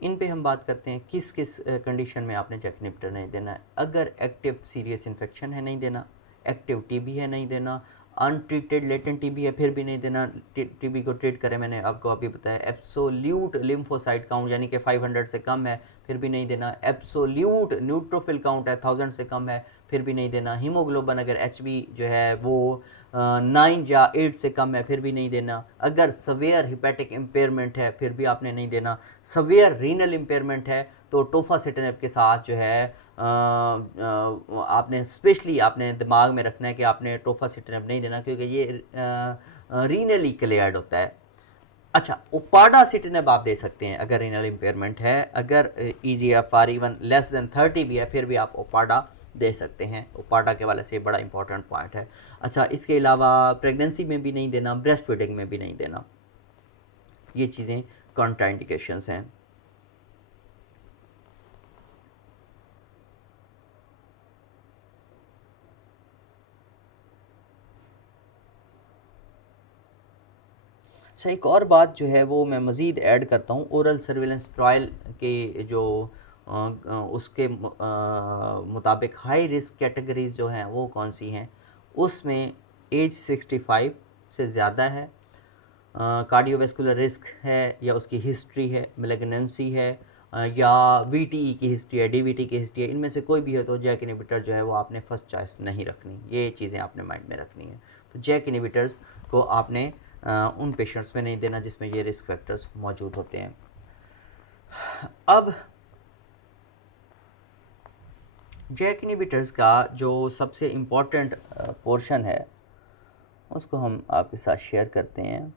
इन पे हम बात करते हैं किस किस कंडीशन में आपने जैक इनहिबिटर नहीं देना है। अगर एक्टिव सीरियस इन्फेक्शन है नहीं देना, एक्टिव टीबी है नहीं देना, अनट्रीटेड लेटेंट टीबी है फिर भी नहीं देना, टीबी को ट्रीट करें मैंने आपको अभी बताया, एब्सोल्यूट लिम्फोसाइट काउंट यानी कि 500 से कम है फिर भी नहीं देना, एब्सोल्यूट न्यूट्रोफिल काउंट है 1000 से कम है फिर भी नहीं देना, हीमोग्लोबिन अगर HB जो है वो 9 या 8 से कम है फिर भी नहीं देना, अगर सवेयर हिपैटिक इम्पेयरमेंट है फिर भी आपने नहीं देना, सवेयर रीनल इम्पेयरमेंट है तो टोफासिटेनेब के साथ जो है आपने स्पेशली आपने दिमाग में रखना है कि आपने टोफासिटेनेब नहीं देना क्योंकि ये रीनली क्लियर्ड होता है। अच्छा, ओपाडासिटेनेब आप दे सकते हैं अगर रीनल इम्पेयरमेंट है, अगर EGFR इवन लेस देन 30 भी है फिर भी आप ओपाडा दे सकते हैं। ओपाडा के वाले से बड़ा इंपॉर्टेंट पॉइंट है। अच्छा, इसके अलावा प्रेगनेंसी में भी नहीं देना, ब्रेस्ट फीडिंग में भी नहीं देना, ये चीज़ें कॉन्ट्राइंडिकेशंस हैं। अच्छा, एक और बात जो है वो मैं मज़ीद ऐड करता हूँ, ओरल सर्विलेंस ट्रायल के जो उसके मुताबिक हाई रिस्क कैटेगरीज़ जो हैं वो कौन सी हैं, उसमें एज 65 से ज़्यादा है, कार्डियोवैस्कुलर रिस्क है या उसकी हिस्ट्री है, मैलिग्नेंसी है, या VTE की हिस्ट्री है, DVT की हिस्ट्री है, इनमें से कोई भी है तो जैक इनहिबिटर जो है वो आपने फर्स्ट चॉइस नहीं रखनी। ये चीज़ें आपने माइंड में रखनी है। तो जैक इनहिबिटर्स को आपने उन पेशेंट्स में नहीं देना जिसमें ये रिस्क फैक्टर्स मौजूद होते हैं। अब जैक इनहिबिटर्स का जो सबसे इम्पोर्टेंट पोर्शन है उसको हम आपके साथ शेयर करते हैं।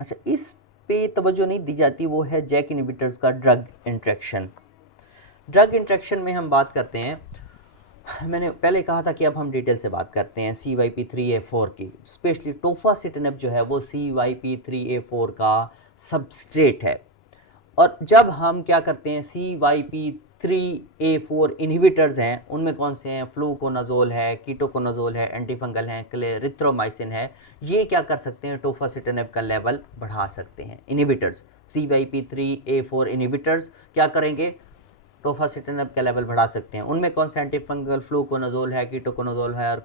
अच्छा, इस पे तवज्जो नहीं दी जाती, वो है जैक इनहिबिटर्स का ड्रग इंट्रैक्शन। ड्रग इंट्रैक्शन में हम बात करते हैं, मैंने पहले कहा था कि अब हम डिटेल से बात करते हैं CYP3A4 की। स्पेशली टोफासिटेनेब जो है वो CYP3A4 का सबस्ट्रेट है, और जब हम क्या करते हैं CYP3A4 इनहिबिटर्स हैं उनमें कौन से हैं, फ्लूकोनाजोल है, कीटोकोनाजोल है, एंटीफंगल हैं, क्लेरिथ्रोमाइसिन है, ये क्या कर सकते हैं, टोफासिटेनेब का लेवल बढ़ा सकते हैं। इनहिबिटर्स CYP3A4 इनहिबिटर्स क्या करेंगे, टोफासिटेनेब का लेवल बढ़ा सकते हैं। उनमें कौन से एंटीफंगल, फ्लूकोनाजोल है, कीटोकोनाजोल है और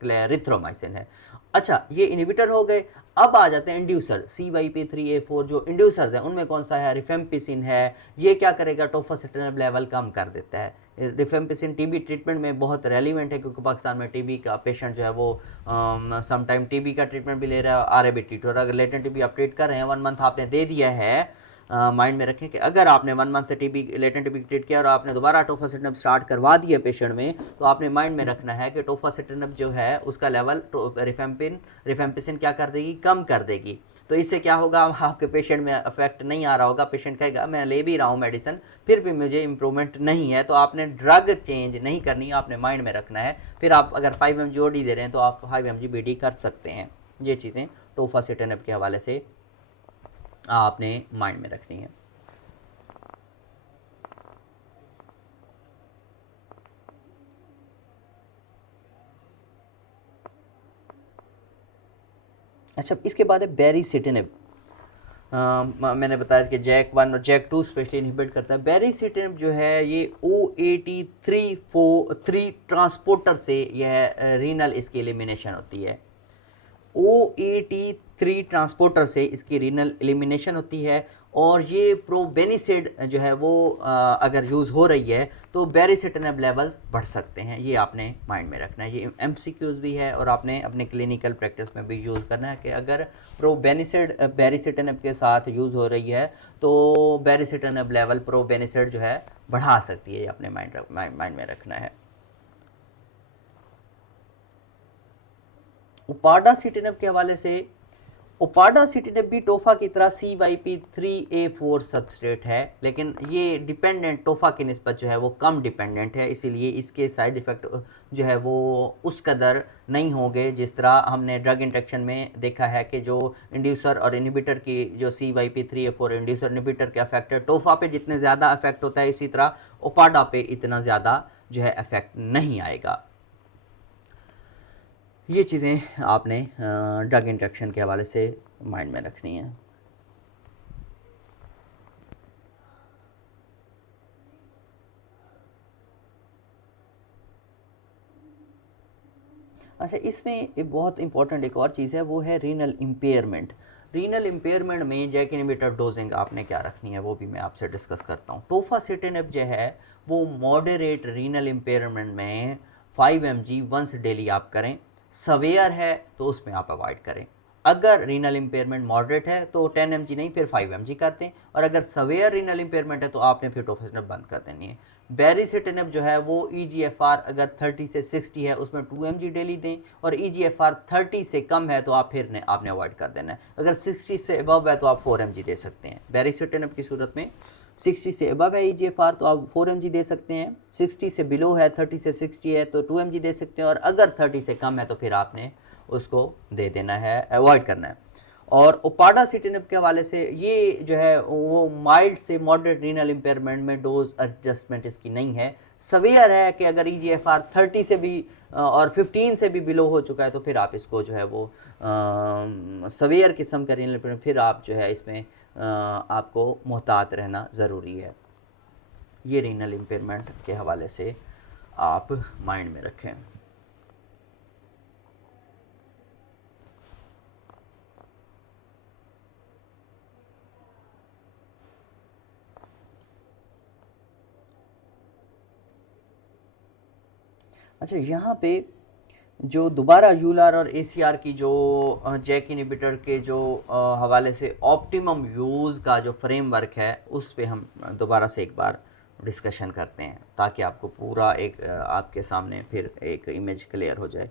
क्लेरिथ्रोमाइसिन है। अच्छा, ये इनहिबिटर हो गए। अब आ जाते हैं इंड्यूसर, CYP3A4 जो इंड्यूसर्स हैं उनमें कौन सा है, रिफेम्पिसिन है, ये क्या करेगा, टोफासिटेनेब लेवल कम कर देता है। रिफेम्पिसिन टीबी ट्रीटमेंट में बहुत रेलिवेंट है, क्योंकि पाकिस्तान में टीबी का पेशेंट जो है वो सम टाइम टीबी का ट्रीटमेंट भी ले रहा है, आरएबी ट्रीट, और अगर लेटेंट टीबी आप ट्रीट कर रहे हैं, 1 मंथ आपने दे दिया है, माइंड में रखें कि अगर आपने 1 मंथ से टीबी लेटेंट टीबी ट्रीट किया और आपने दोबारा टोफासिटिनब स्टार्ट करवा दिया पेशेंट में, तो आपने माइंड में रखना है कि टोफासिटिनब जो है उसका लेवल रिफेम्पिसिन क्या कर देगी, कम कर देगी। तो इससे क्या होगा, आपके पेशेंट में इफेक्ट नहीं आ रहा होगा, पेशेंट कहेगा मैं ले भी रहा हूँ मेडिसिन फिर भी मुझे इंप्रूवमेंट नहीं है। तो आपने ड्रग चेंज नहीं करनी, आपने माइंड में रखना है। फिर आप अगर 5 mg OD दे रहे हैं तो आप 5 mg BD कर सकते हैं। ये चीज़ें टोफासिटिनब के हवाले से आपने माइंड में रखनी है। अच्छा, इसके बाद है बेरीसिटिनिब। मैंने बताया कि जैक 1 और जैक 2 स्पेशली इनहिबिट करता है। बेरीसिटिनिब जो है ये OAT3 ट्रांसपोर्टर से यह रीनल इसकी एलिमिनेशन होती है। OAT3 ट्रांसपोर्टर से इसकी रीनल एलिमिनेशन होती है, और ये प्रोबेनिसिड जो है वो अगर यूज़ हो रही है तो बेरीसिटिनिब लेवल्स बढ़ सकते हैं। ये आपने माइंड में रखना है। ये MCQs भी है और आपने अपने क्लिनिकल प्रैक्टिस में भी यूज़ करना है कि अगर बेरीसिटिनिब के साथ यूज़ हो रही है तो बेरीसिटिनिब लेवल प्रोबेनिसिड जो है बढ़ा सकती है। ये अपने माइंड में रखना है। उपाडासिटिनब के हवाले से, उपाडासिटिनब भी टोफा की तरह CYP3A4 सबस्ट्रेट है, लेकिन ये डिपेंडेंट टोफा की निस्बत जो है वो कम डिपेंडेंट है, इसीलिए इसके साइड इफ़ेक्ट जो है वो उस कदर नहीं होंगे जिस तरह हमने ड्रग इंटरेक्शन में देखा है कि जो इंड्यूसर और इनहिबिटर की जो CYP3A4 इंड्यूसर इनहिबिटर के अफेक्ट है, टोफा पे जितने ज़्यादा अफेक्ट होता है इसी तरह उपाडा पे इतना ज़्यादा जो है अफेक्ट नहीं आएगा। ये चीज़ें आपने ड्रग इंटरेक्शन के हवाले से माइंड में रखनी है। अच्छा, इसमें एक बहुत इंपॉर्टेंट एक और चीज़ है, वो है रीनल इम्पेयरमेंट। रीनल इम्पेयरमेंट में जैक इनहिबिटर डोजिंग आपने क्या रखनी है वो भी मैं आपसे डिस्कस करता हूँ। टोफासिटिनिब जो है वो मॉडरेट रीनल इम्पेयरमेंट में 5 mg वंस डेली आप करें। सवेयर है तो उसमें आप अवॉइड करें। अगर रीनल इम्पेयरमेंट मॉडरेट है तो 10 mg नहीं फिर 5 mg करते हैं, और अगर सवेयर रीनल इम्पेयरमेंट है तो आपने फिर टोफासिटिनिब बंद कर देनी है। बेरीसिटिनिब जो है वो EGFR अगर 30 से 60 है उसमें 2 mg डेली दें, और EGFR 30 से कम है तो आप फिर आपने अवॉइड कर देना है। अगर 60 से अबव है तो आप 4 mg दे सकते हैं। बेरीसिटिनिब की सूरत में 60 से अबव है EGFR तो आप 4 mg दे सकते हैं, 60 से बिलो है 30 से 60 है तो 2 mg दे सकते हैं, और अगर 30 से कम है तो फिर आपने उसको दे देना है, अवॉइड करना है। और उपाडासिटिनिब के हवाले से ये जो है वो माइल्ड से मॉडरेट रीनल इम्पेयरमेंट में डोज एडजस्टमेंट इसकी नहीं है। सवेयर है कि अगर EGFR 30 से भी और 15 से भी बिलो हो चुका है तो फिर आप इसको जो है वो सवेयर किस्म का रीनल इम्पेयरमेंट, फिर आप जो है इसमें आपको मोहतात रहना ज़रूरी है। ये रीनल इम्पेयरमेंट के हवाले से आप माइंड में रखें। अच्छा, यहाँ पे जो दोबारा यूलार और ACR की जो जैक इनहिबिटर के जो हवाले से ऑप्टिमम यूज़ का जो फ्रेमवर्क है उस पे हम दोबारा से एक बार डिस्कशन करते हैं, ताकि आपको पूरा एक आपके सामने फिर एक इमेज क्लियर हो जाए।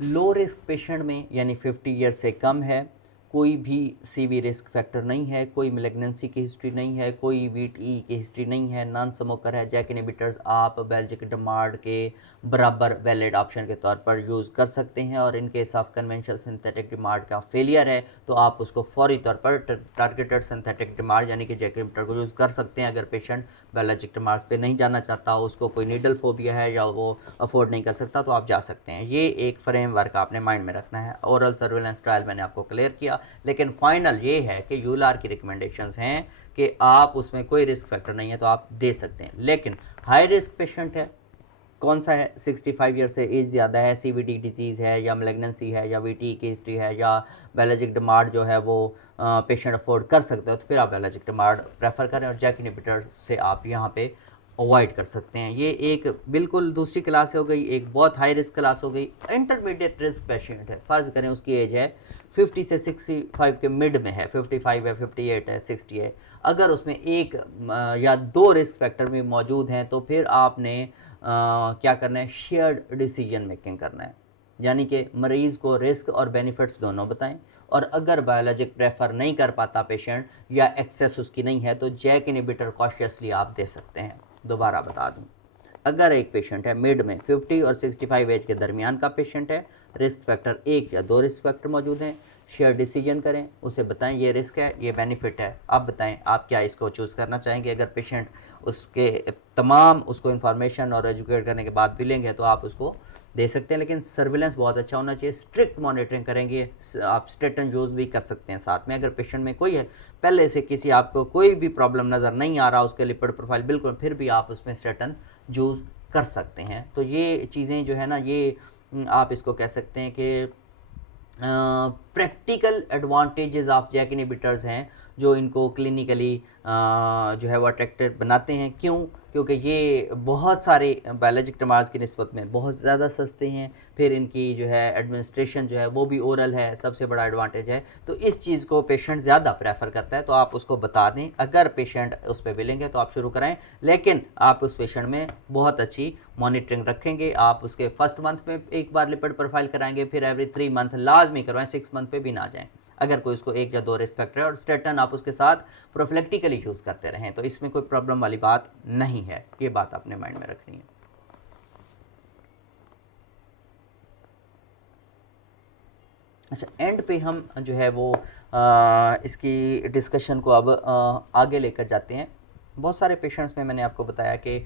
लो रिस्क पेशेंट में यानी 50 ईयर से कम है, कोई भी CV रिस्क फैक्टर नहीं है, कोई मेलिग्नेंसी की हिस्ट्री नहीं है, कोई VTE की हिस्ट्री नहीं है, नॉन स्मोकर है, जैक इनहिबिटर्स आप बेल्जिकटमार्ड के बराबर वैलिड ऑप्शन के तौर पर यूज़ कर सकते हैं, और in case of conventional synthetic DMARD का फेलियर है तो आप उसको फौरी तौर पर टारगेटेड सिंथेटिक डिमार्ड यानी कि जैक इनहिबिटर को यूज़ कर सकते हैं। अगर पेशेंट बायोलॉजिक डिमार्ड पे नहीं जाना चाहता, उसको कोई नीडल फोबिया है या वो अफोर्ड नहीं कर सकता तो आप जा सकते हैं। ये एक फ्रेमवर्क आपने माइंड में रखना है। ओरल सर्वेलेंस ट्रायल मैंने आपको क्लियर किया, लेकिन फाइनल ये है कि यूलार की रिकमेंडेशंस हैं कि आप उसमें कोई रिस्क फैक्टर नहीं है तो आप दे सकते हैं। लेकिन हाई रिस्क पेशेंट है, कौन सा है, 65 ईयर से एज ज़्यादा है, CVD डिजीज़ है या मेलिग्नेंसी है या VTE की हिस्ट्री है या बायोलॉजिक डिमांड जो है वो पेशेंट अफोर्ड कर सकते हो तो फिर आप बायोलॉजिक डिमांड प्रेफर करें, और जैक इनहिबिटर से आप यहाँ पे अवॉइड कर सकते हैं। ये एक बिल्कुल दूसरी क्लास हो गई, एक बहुत हाई रिस्क क्लास हो गई। इंटरमीडिएट रिस्क पेशेंट है, फ़र्ज़ करें उसकी एज है 50 से 65 के मिड में है, 55 है, 58 है, 60 है। अगर उसमें एक या दो रिस्क फैक्टर भी मौजूद हैं तो फिर आपने क्या करना है, शेयर्ड डिसीजन मेकिंग करना है। यानी कि मरीज़ को रिस्क और बेनिफिट्स दोनों बताएं, और अगर बायोलॉजिक प्रेफर नहीं कर पाता पेशेंट या एक्सेस उसकी नहीं है तो जैक इनहिबिटर कॉशियसली आप दे सकते हैं। दोबारा बता दूं, अगर एक पेशेंट है मिड में 50 और 65 एज के दरमियान का पेशेंट है, रिस्क फैक्टर एक या दो रिस्क फैक्टर मौजूद हैं, शेयर डिसीजन करें, उसे बताएं ये रिस्क है, ये बेनिफिट है, आप बताएं आप क्या इसको चूज़ करना चाहेंगे। अगर पेशेंट उसके तमाम उसको इन्फॉर्मेशन और एजुकेट करने के बाद भी लेंगे तो आप उसको दे सकते हैं, लेकिन सर्विलेंस बहुत अच्छा होना चाहिए, स्ट्रिक्ट मॉनिटरिंग करेंगे। आप स्टेटन यूज़ भी कर सकते हैं साथ में। अगर पेशेंट में कोई है पहले से किसी आपको कोई भी प्रॉब्लम नज़र नहीं आ रहा उसके लिपिड प्रोफाइल बिल्कुल, फिर भी आप उसमें स्टेटन यूज़ कर सकते हैं। तो ये चीज़ें जो है ना, ये आप इसको कह सकते हैं कि practical advantages of JAK inhibitors हैं जो इनको क्लिनिकली जो है वो अट्रैक्टिव बनाते हैं। क्यों? क्योंकि ये बहुत सारे बायोलॉजिक टमार्स की निस्बत में बहुत ज़्यादा सस्ते हैं, फिर इनकी जो है एडमिनिस्ट्रेशन जो है वो भी ओरल है, सबसे बड़ा एडवांटेज है। तो इस चीज़ को पेशेंट ज़्यादा प्रेफर करता है, तो आप उसको बता दें। अगर पेशेंट उस पर विलिंग है तो आप शुरू कराएं, लेकिन आप उस पेशेंट में बहुत अच्छी मॉनिटरिंग रखेंगे। आप उसके फर्स्ट मंथ में एक बार लिपिड प्रोफाइल कराएंगे, फिर एवरी 3 मंथ लाजमी करवाएं, 6 मंथ पे भी ना जाएं अगर कोई उसको एक या दो रिस्क फैक्टर है, और स्टेटन आप उसके साथ प्रोफिलेक्टिकली यूज़ करते रहें, तो इसमें कोई प्रॉब्लम वाली बात नहीं है। ये बात आपने माइंड में रखनी है। अच्छा, एंड पे हम जो है वो इसकी डिस्कशन को अब आगे लेकर जाते हैं। बहुत सारे पेशेंट्स में मैंने आपको बताया कि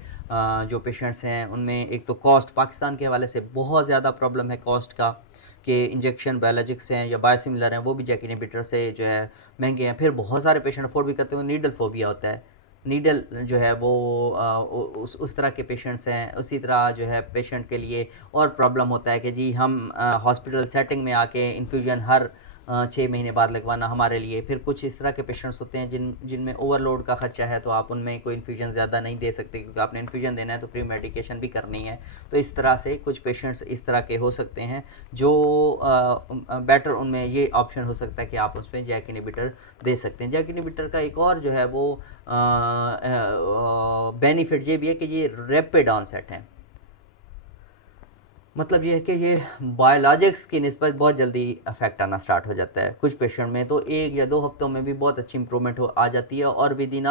जो पेशेंट्स हैं उनमें एक तो कॉस्ट, पाकिस्तान के हवाले से बहुत ज़्यादा प्रॉब्लम है कॉस्ट का, कि इंजेक्शन बायोलॉजिक्स हैं या बायोसिमिलर हैं वो भी जैक इनहिबिटर से जो है महंगे हैं। फिर बहुत सारे पेशेंट अफोर्ड भी करते हुए नीडल फोबिया होता है, नीडल जो है वो उस तरह के पेशेंट्स हैं। उसी तरह जो है पेशेंट के लिए और प्रॉब्लम होता है कि जी हम हॉस्पिटल सेटिंग में आके इन्फ्यूजन हर 6 महीने बाद लगवाना हमारे लिए। फिर कुछ इस तरह के पेशेंट्स होते हैं जिनमें ओवरलोड का खर्चा है, तो आप उनमें कोई इन्फ्यूजन ज़्यादा नहीं दे सकते क्योंकि आपने इन्फ्यूजन देना है तो प्री मेडिकेशन भी करनी है। तो इस तरह से कुछ पेशेंट्स इस तरह के हो सकते हैं जो बेटर उनमें ये ऑप्शन हो सकता है कि आप उसमें जैक इनहिबिटर दे सकते हैं। जैक इनहिबिटर का एक और जो है वो बेनिफिट ये भी है कि ये रैपिड ऑनसेट है। मतलब ये है कि ये बायोलॉजिक्स की निस्बत बहुत जल्दी इफेक्ट आना स्टार्ट हो जाता है। कुछ पेशेंट में तो 1 या 2 हफ्तों में भी बहुत अच्छी इंप्रूवमेंट आ जाती है, और विद इन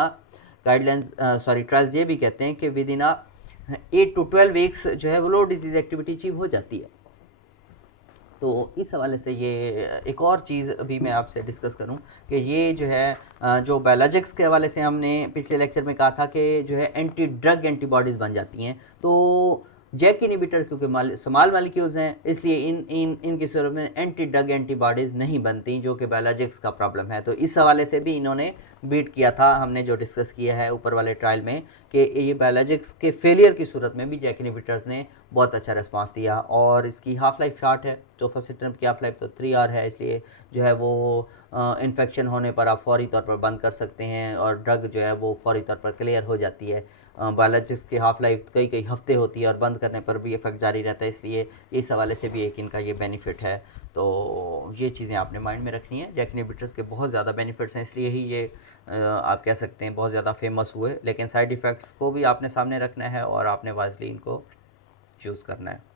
गाइडलाइंस ट्रायल्स ये भी कहते हैं कि विद इन 8 to 12 वीक्स जो है वो लो डिजीज़ एक्टिविटी अचीव हो जाती है। तो इस हवाले से ये एक और चीज़ अभी मैं आपसे डिस्कस करूं कि ये जो है जो बायोलॉजिक्स के हवाले से हमने पिछले लेक्चर में कहा था कि जो है एंटी ड्रग एंटीबॉडीज़ बन जाती हैं। तो जैक इनहिबिटर क्योंकि स्मॉल मालिक्यूल्स हैं, इसलिए इनकी सूरत में एंटी ड्रग एंटीबॉडीज़ नहीं बनती, जो कि बायोलॉजिक्स का प्रॉब्लम है। तो इस हवाले से भी इन्होंने बीट किया था, हमने जो डिस्कस किया है ऊपर वाले ट्रायल में, कि ये बायोलॉजिक्स के फेलियर की सूरत में भी जैक इनहिबिटर्स ने बहुत अच्छा रिस्पांस दिया। और इसकी हाफ लाइफ शॉर्ट है, टोफासिट्रम की हाफ लाइफ तो 3 आवर है, इसलिए जो है वो इन्फेक्शन होने पर आप फौरी तौर पर बंद कर सकते हैं और ड्रग जो है वो फौरी तौर पर क्लियर हो जाती है। बायोलॉजिक्स की हाफ लाइफ कई कई हफ्ते होती है और बंद करने पर भी इफेक्ट जारी रहता है, इसलिए इस हवाले से भी एक इनका ये बेनिफिट है। तो ये चीज़ें आपने माइंड में रखनी है। जैक इनहिबिटर्स के बहुत ज़्यादा बेनिफिट्स हैं, इसलिए ही ये आप कह सकते हैं बहुत ज़्यादा फेमस हुए, लेकिन साइड इफ़ेक्ट्स को भी आपने सामने रखना है और आपने वाइजली इनको यूज़ करना है।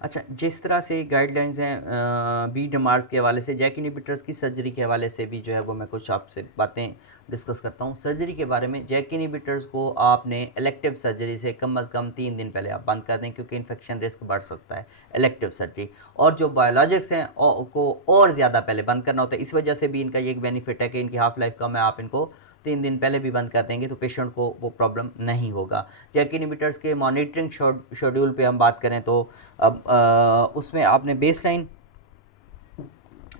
अच्छा, जिस तरह से गाइडलाइंस हैं बी डमार्स के हवाले से, जैक इनहिबिटर्स की सर्जरी के हवाले से भी जो है वो मैं कुछ आपसे बातें डिस्कस करता हूँ। सर्जरी के बारे में, जैक इनहिबिटर्स को आपने इलेक्टिव सर्जरी से कम से कम 3 दिन पहले आप बंद कर दें, क्योंकि इन्फेक्शन रिस्क बढ़ सकता है इलेक्टिव सर्जरी। और जो बायोलॉजिक्स हैं को और ज़्यादा पहले बंद करना होता है, इस वजह से भी इनका ये एक बेनिफिट है कि इनकी हाफ लाइफ कम है, आप इनको 3 दिन पहले भी बंद कर देंगे तो पेशेंट को वो प्रॉब्लम नहीं होगा। जैक इनहिबिटर्स के मॉनिटरिंग शेड्यूल पे हम बात करें तो अब उसमें आपने बेसलाइन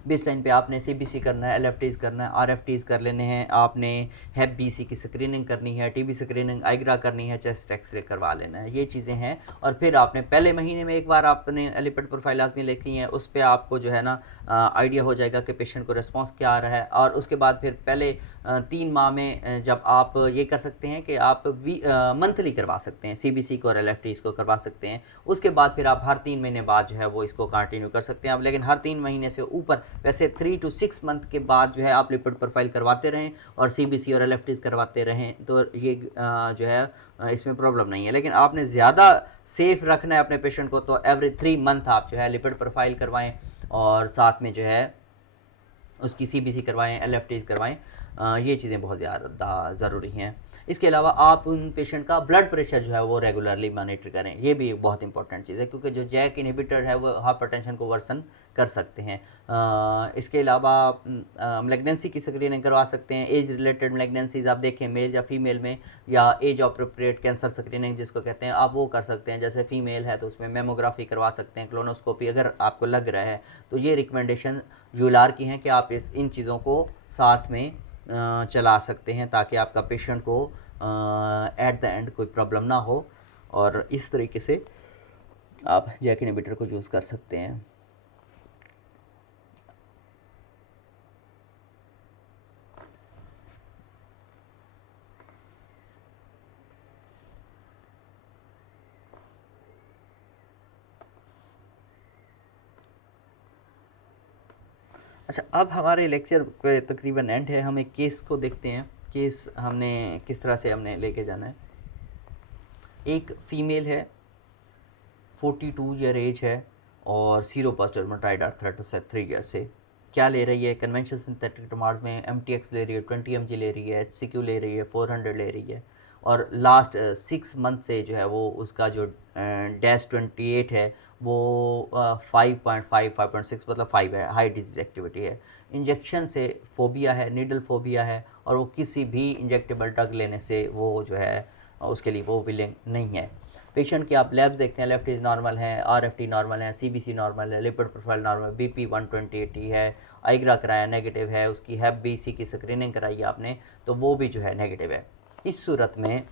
बेसलाइन पे आपने सीबीसी करना है, एलएफटीज़ करना है, आरएफटीज़ कर लेने हैं, आपने हेप बीसी की स्क्रीनिंग करनी है, टीबी स्क्रीनिंग, आइग्रा करनी है, चेस्ट एक्सरे करवा लेना है, ये चीज़ें हैं। और फिर आपने पहले महीने में एक बार आपने लिपिड प्रोफाइल लाजमी लिखी है, उस पर आपको जो है ना आइडिया हो जाएगा कि पेशेंट को रिस्पॉन्स क्या आ रहा है। और उसके बाद फिर पहले 3 माह में जब आप ये कर सकते हैं कि आप मंथली करवा सकते हैं, सीबीसी को और एलएफटीज़ को करवा सकते हैं। उसके बाद फिर आप हर 3 महीने बाद जो है वो इसको कंटिन्यू कर सकते हैं आप, लेकिन हर 3 महीने से ऊपर वैसे 3 to 6 मंथ के बाद जो है आप लिपिड प्रोफाइल करवाते रहें और सीबीसी और एलएफटीज़ करवाते रहें, तो ये जो है इसमें प्रॉब्लम नहीं है। लेकिन आपने ज़्यादा सेफ रखना है अपने पेशेंट को, तो एवरी 3 मंथ आप जो है लिपिड प्रोफाइल करवाएं और साथ में जो है उसकी सीबीसी करवाएं, एलएफटीज़ करवाएं। ये चीज़ें बहुत ज़्यादा ज़रूरी हैं। इसके अलावा आप उन पेशेंट का ब्लड प्रेशर जो है वो रेगुलरली मॉनिटर करें, ये भी एक बहुत इंपॉर्टेंट चीज़ है, क्योंकि जो जैक इनहिबिटर है वो हाइपरटेंशन को वर्सन कर सकते हैं। इसके अलावा मैलेग्नेंसी की स्क्रीनिंग करवा सकते हैं। एज रिलेटेड मैलेग्नेंसीज आप देखें मेल या फीमेल में, या एज अप्रोप्रिएट कैंसर स्क्रीनिंग जिसको कहते हैं, आप वो कर सकते हैं। जैसे फीमेल है तो उसमें मेमोग्राफी करवा सकते हैं, क्लोनोस्कोपी अगर आपको लग रहा है तो। ये रिकमेंडेशन यूलार की हैं कि आप इन चीज़ों को साथ में चला सकते हैं ताकि आपका पेशेंट को एट द एंड कोई प्रॉब्लम ना हो, और इस तरीके से आप जैक इनहिबिटर को यूज़ कर सकते हैं। अच्छा, अब हमारे लेक्चर के तकरीबन एंड है, हम एक केस को देखते हैं। केस हमने किस तरह से हमने लेके जाना है। एक फ़ीमेल है, 42 ईयर एज है और सीरो पॉजिटिव रूमेटॉइड आर्थराइटिस है 3 ईयर से। क्या ले रही है? कन्वेंशनल सिंथेटिक टमार्स में MTX ले रही है, 20 mg ले रही है, HCQ ले रही है, 400 ले रही है, और लास्ट 6 मंथ से जो है वो उसका जो -28 है वो 5.5 5.6 मतलब 5 है, हाई डिजीज एक्टिविटी है। इंजेक्शन से फोबिया है, नीडल फोबिया है, और वो किसी भी इंजेक्टेबल ड्रग लेने से वो जो है उसके लिए वो विलिंग नहीं है। पेशेंट की आप लैब्स देखते हैं, लेफ्ट इज नॉर्मल है, RFT नॉर्मल है, CBC नॉर्मल है, लिपिड प्रोफाइल नॉर्मल, BP 120/80 है, आइग्रा कराया नेगेटिव है, उसकी हेप BC की स्क्रीनिंग कराई आपने तो वो भी जो है नेगेटिव है। इस सूरत में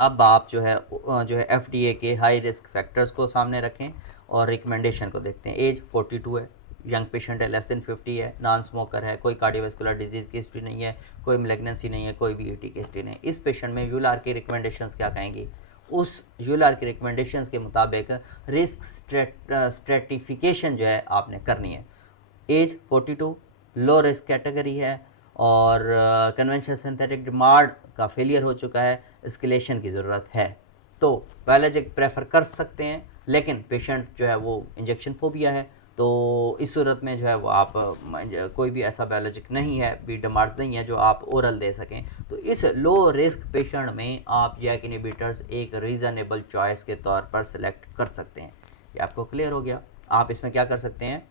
अब आप जो है FDA के हाई रिस्क फैक्टर्स को सामने रखें और रिकमेंडेशन को देखते हैं। एज 42 है, यंग पेशेंट है, लेस देन 50 है, नॉन स्मोकर है, कोई कार्डियोवास्कुलर डिजीज़ की हिस्ट्री नहीं है, कोई मैलिग्नेंसी नहीं है, कोई VET की हिस्ट्री नहीं है। इस पेशेंट में यूलार की रिकमेंडेशंस क्या कहेंगी? उस यूलार के रिकमेंडेशंस के मुताबिक रिस्क स्ट्रेटिफिकेशन जो है आपने करनी है। एज 42, लो रिस्क कैटेगरी है, और कन्वेंशनल सिंथेटिक डिमांड का फेलियर हो चुका है, एस्केलेशन की ज़रूरत है, तो बायोलॉजिक प्रेफर कर सकते हैं। लेकिन पेशेंट जो है वो इंजेक्शन फोबिया है, तो इस सूरत में जो है वो आप कोई भी ऐसा बायोलॉजिक नहीं है, बी डिमांड नहीं है जो आप ओरल दे सकें। तो इस लो रिस्क पेशेंट में आप जैक इनहिबिटर्स एक रीज़नेबल चॉइस के तौर पर सिलेक्ट कर सकते हैं। ये आपको क्लियर हो गया। आप इसमें क्या कर सकते हैं?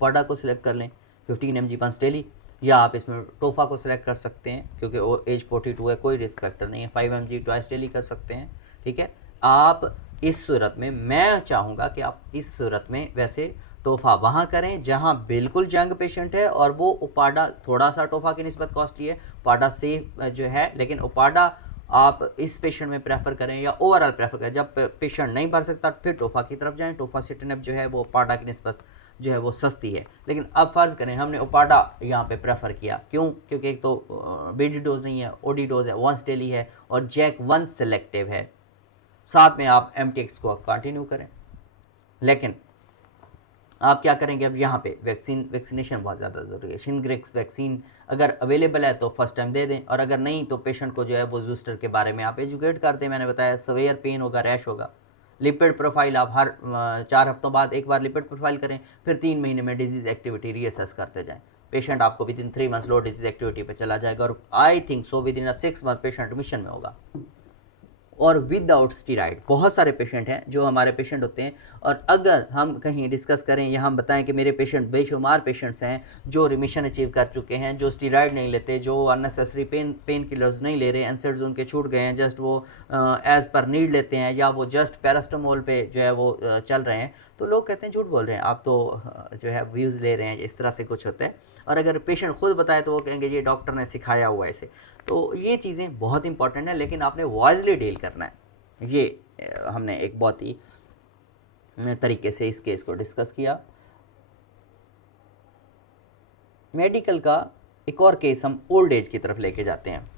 पाडा को सिलेक्ट कर लें 15 mg वंस डेली, या आप इसमें टोफा को सिलेक्ट कर सकते हैं क्योंकि वो एज 42 है, कोई रिस्क फैक्टर नहीं है, 5 mg ट्वाइस डेली कर सकते हैं। ठीक है, आप इस सूरत में, मैं चाहूँगा कि आप इस सूरत में वैसे टोफा वहाँ करें जहाँ बिल्कुल यंग पेशेंट है, और वो उपाडा थोड़ा सा टोफा की निस्बत कॉस्टली है, पाडा सेफ जो है, लेकिन उपाडा आप इस पेशेंट में प्रेफर करें या ओवरऑल प्रेफर करें। जब पेशेंट नहीं भर सकता फिर टोफा की तरफ जाएं। टोफा सिटेनब जो है वो उपाडा की निस्बत जो है वो सस्ती है। लेकिन अब फ़र्ज़ करें हमने उपाडा यहाँ पे प्रेफर किया, क्यों? क्योंकि एक तो BD डोज नहीं है, OD डोज है, वंस डेली है, और जैक 1 सेलेक्टिव है। साथ में आप MTX को कंटिन्यू करें। लेकिन आप क्या करेंगे? अब यहाँ पे वैक्सीनेशन बहुत ज़्यादा ज़रूरी है। शिनग्रिक्स वैक्सीन अगर अवेलेबल है तो फर्स्ट टाइम दे दें, और अगर नहीं तो पेशेंट को जो है वो जूस्टर के बारे में आप एजुकेट कर दें। मैंने बताया सवेयर पेन होगा, रैश होगा। लिपिड प्रोफाइल आप हर 4 हफ्तों बाद एक बार लिपिड प्रोफाइल करें, फिर 3 महीने में डिजीज़ एक्टिविटी रीअसेस करते जाएं। पेशेंट आपको with in 3 months low disease activity पे चला जाएगा, और I think so with in 6 month patient remission में होगा, और विदाउट स्टीराइड। बहुत सारे पेशेंट हैं जो हमारे पेशेंट होते हैं, और अगर हम कहीं डिस्कस करें या हम बताएं कि मेरे पेशेंट बेशुमार पेशेंट्स हैं जो रिमिशन अचीव कर चुके हैं, जो स्टीराइड नहीं लेते, जो अननेसेसरी पेन किलर्स नहीं ले रहे, एनसेड्स उनके छूट गए हैं, जस्ट वो एज़ पर नीड लेते हैं, या वो जस्ट पैरास्टामोल पे जो है वो चल रहे हैं, तो लोग कहते हैं झूठ बोल रहे हैं आप, तो जो है व्यूज़ ले रहे हैं, इस तरह से कुछ होता है। और अगर पेशेंट खुद बताए तो वो कहेंगे ये डॉक्टर ने सिखाया हुआ है इसे। तो ये चीज़ें बहुत इंपॉर्टेंट है, लेकिन आपने वॉइसली डील करना है। ये हमने एक बहुत ही तरीके से इस केस को डिस्कस किया। मेडिकल का एक और केस हम ओल्ड एज की तरफ लेके जाते हैं।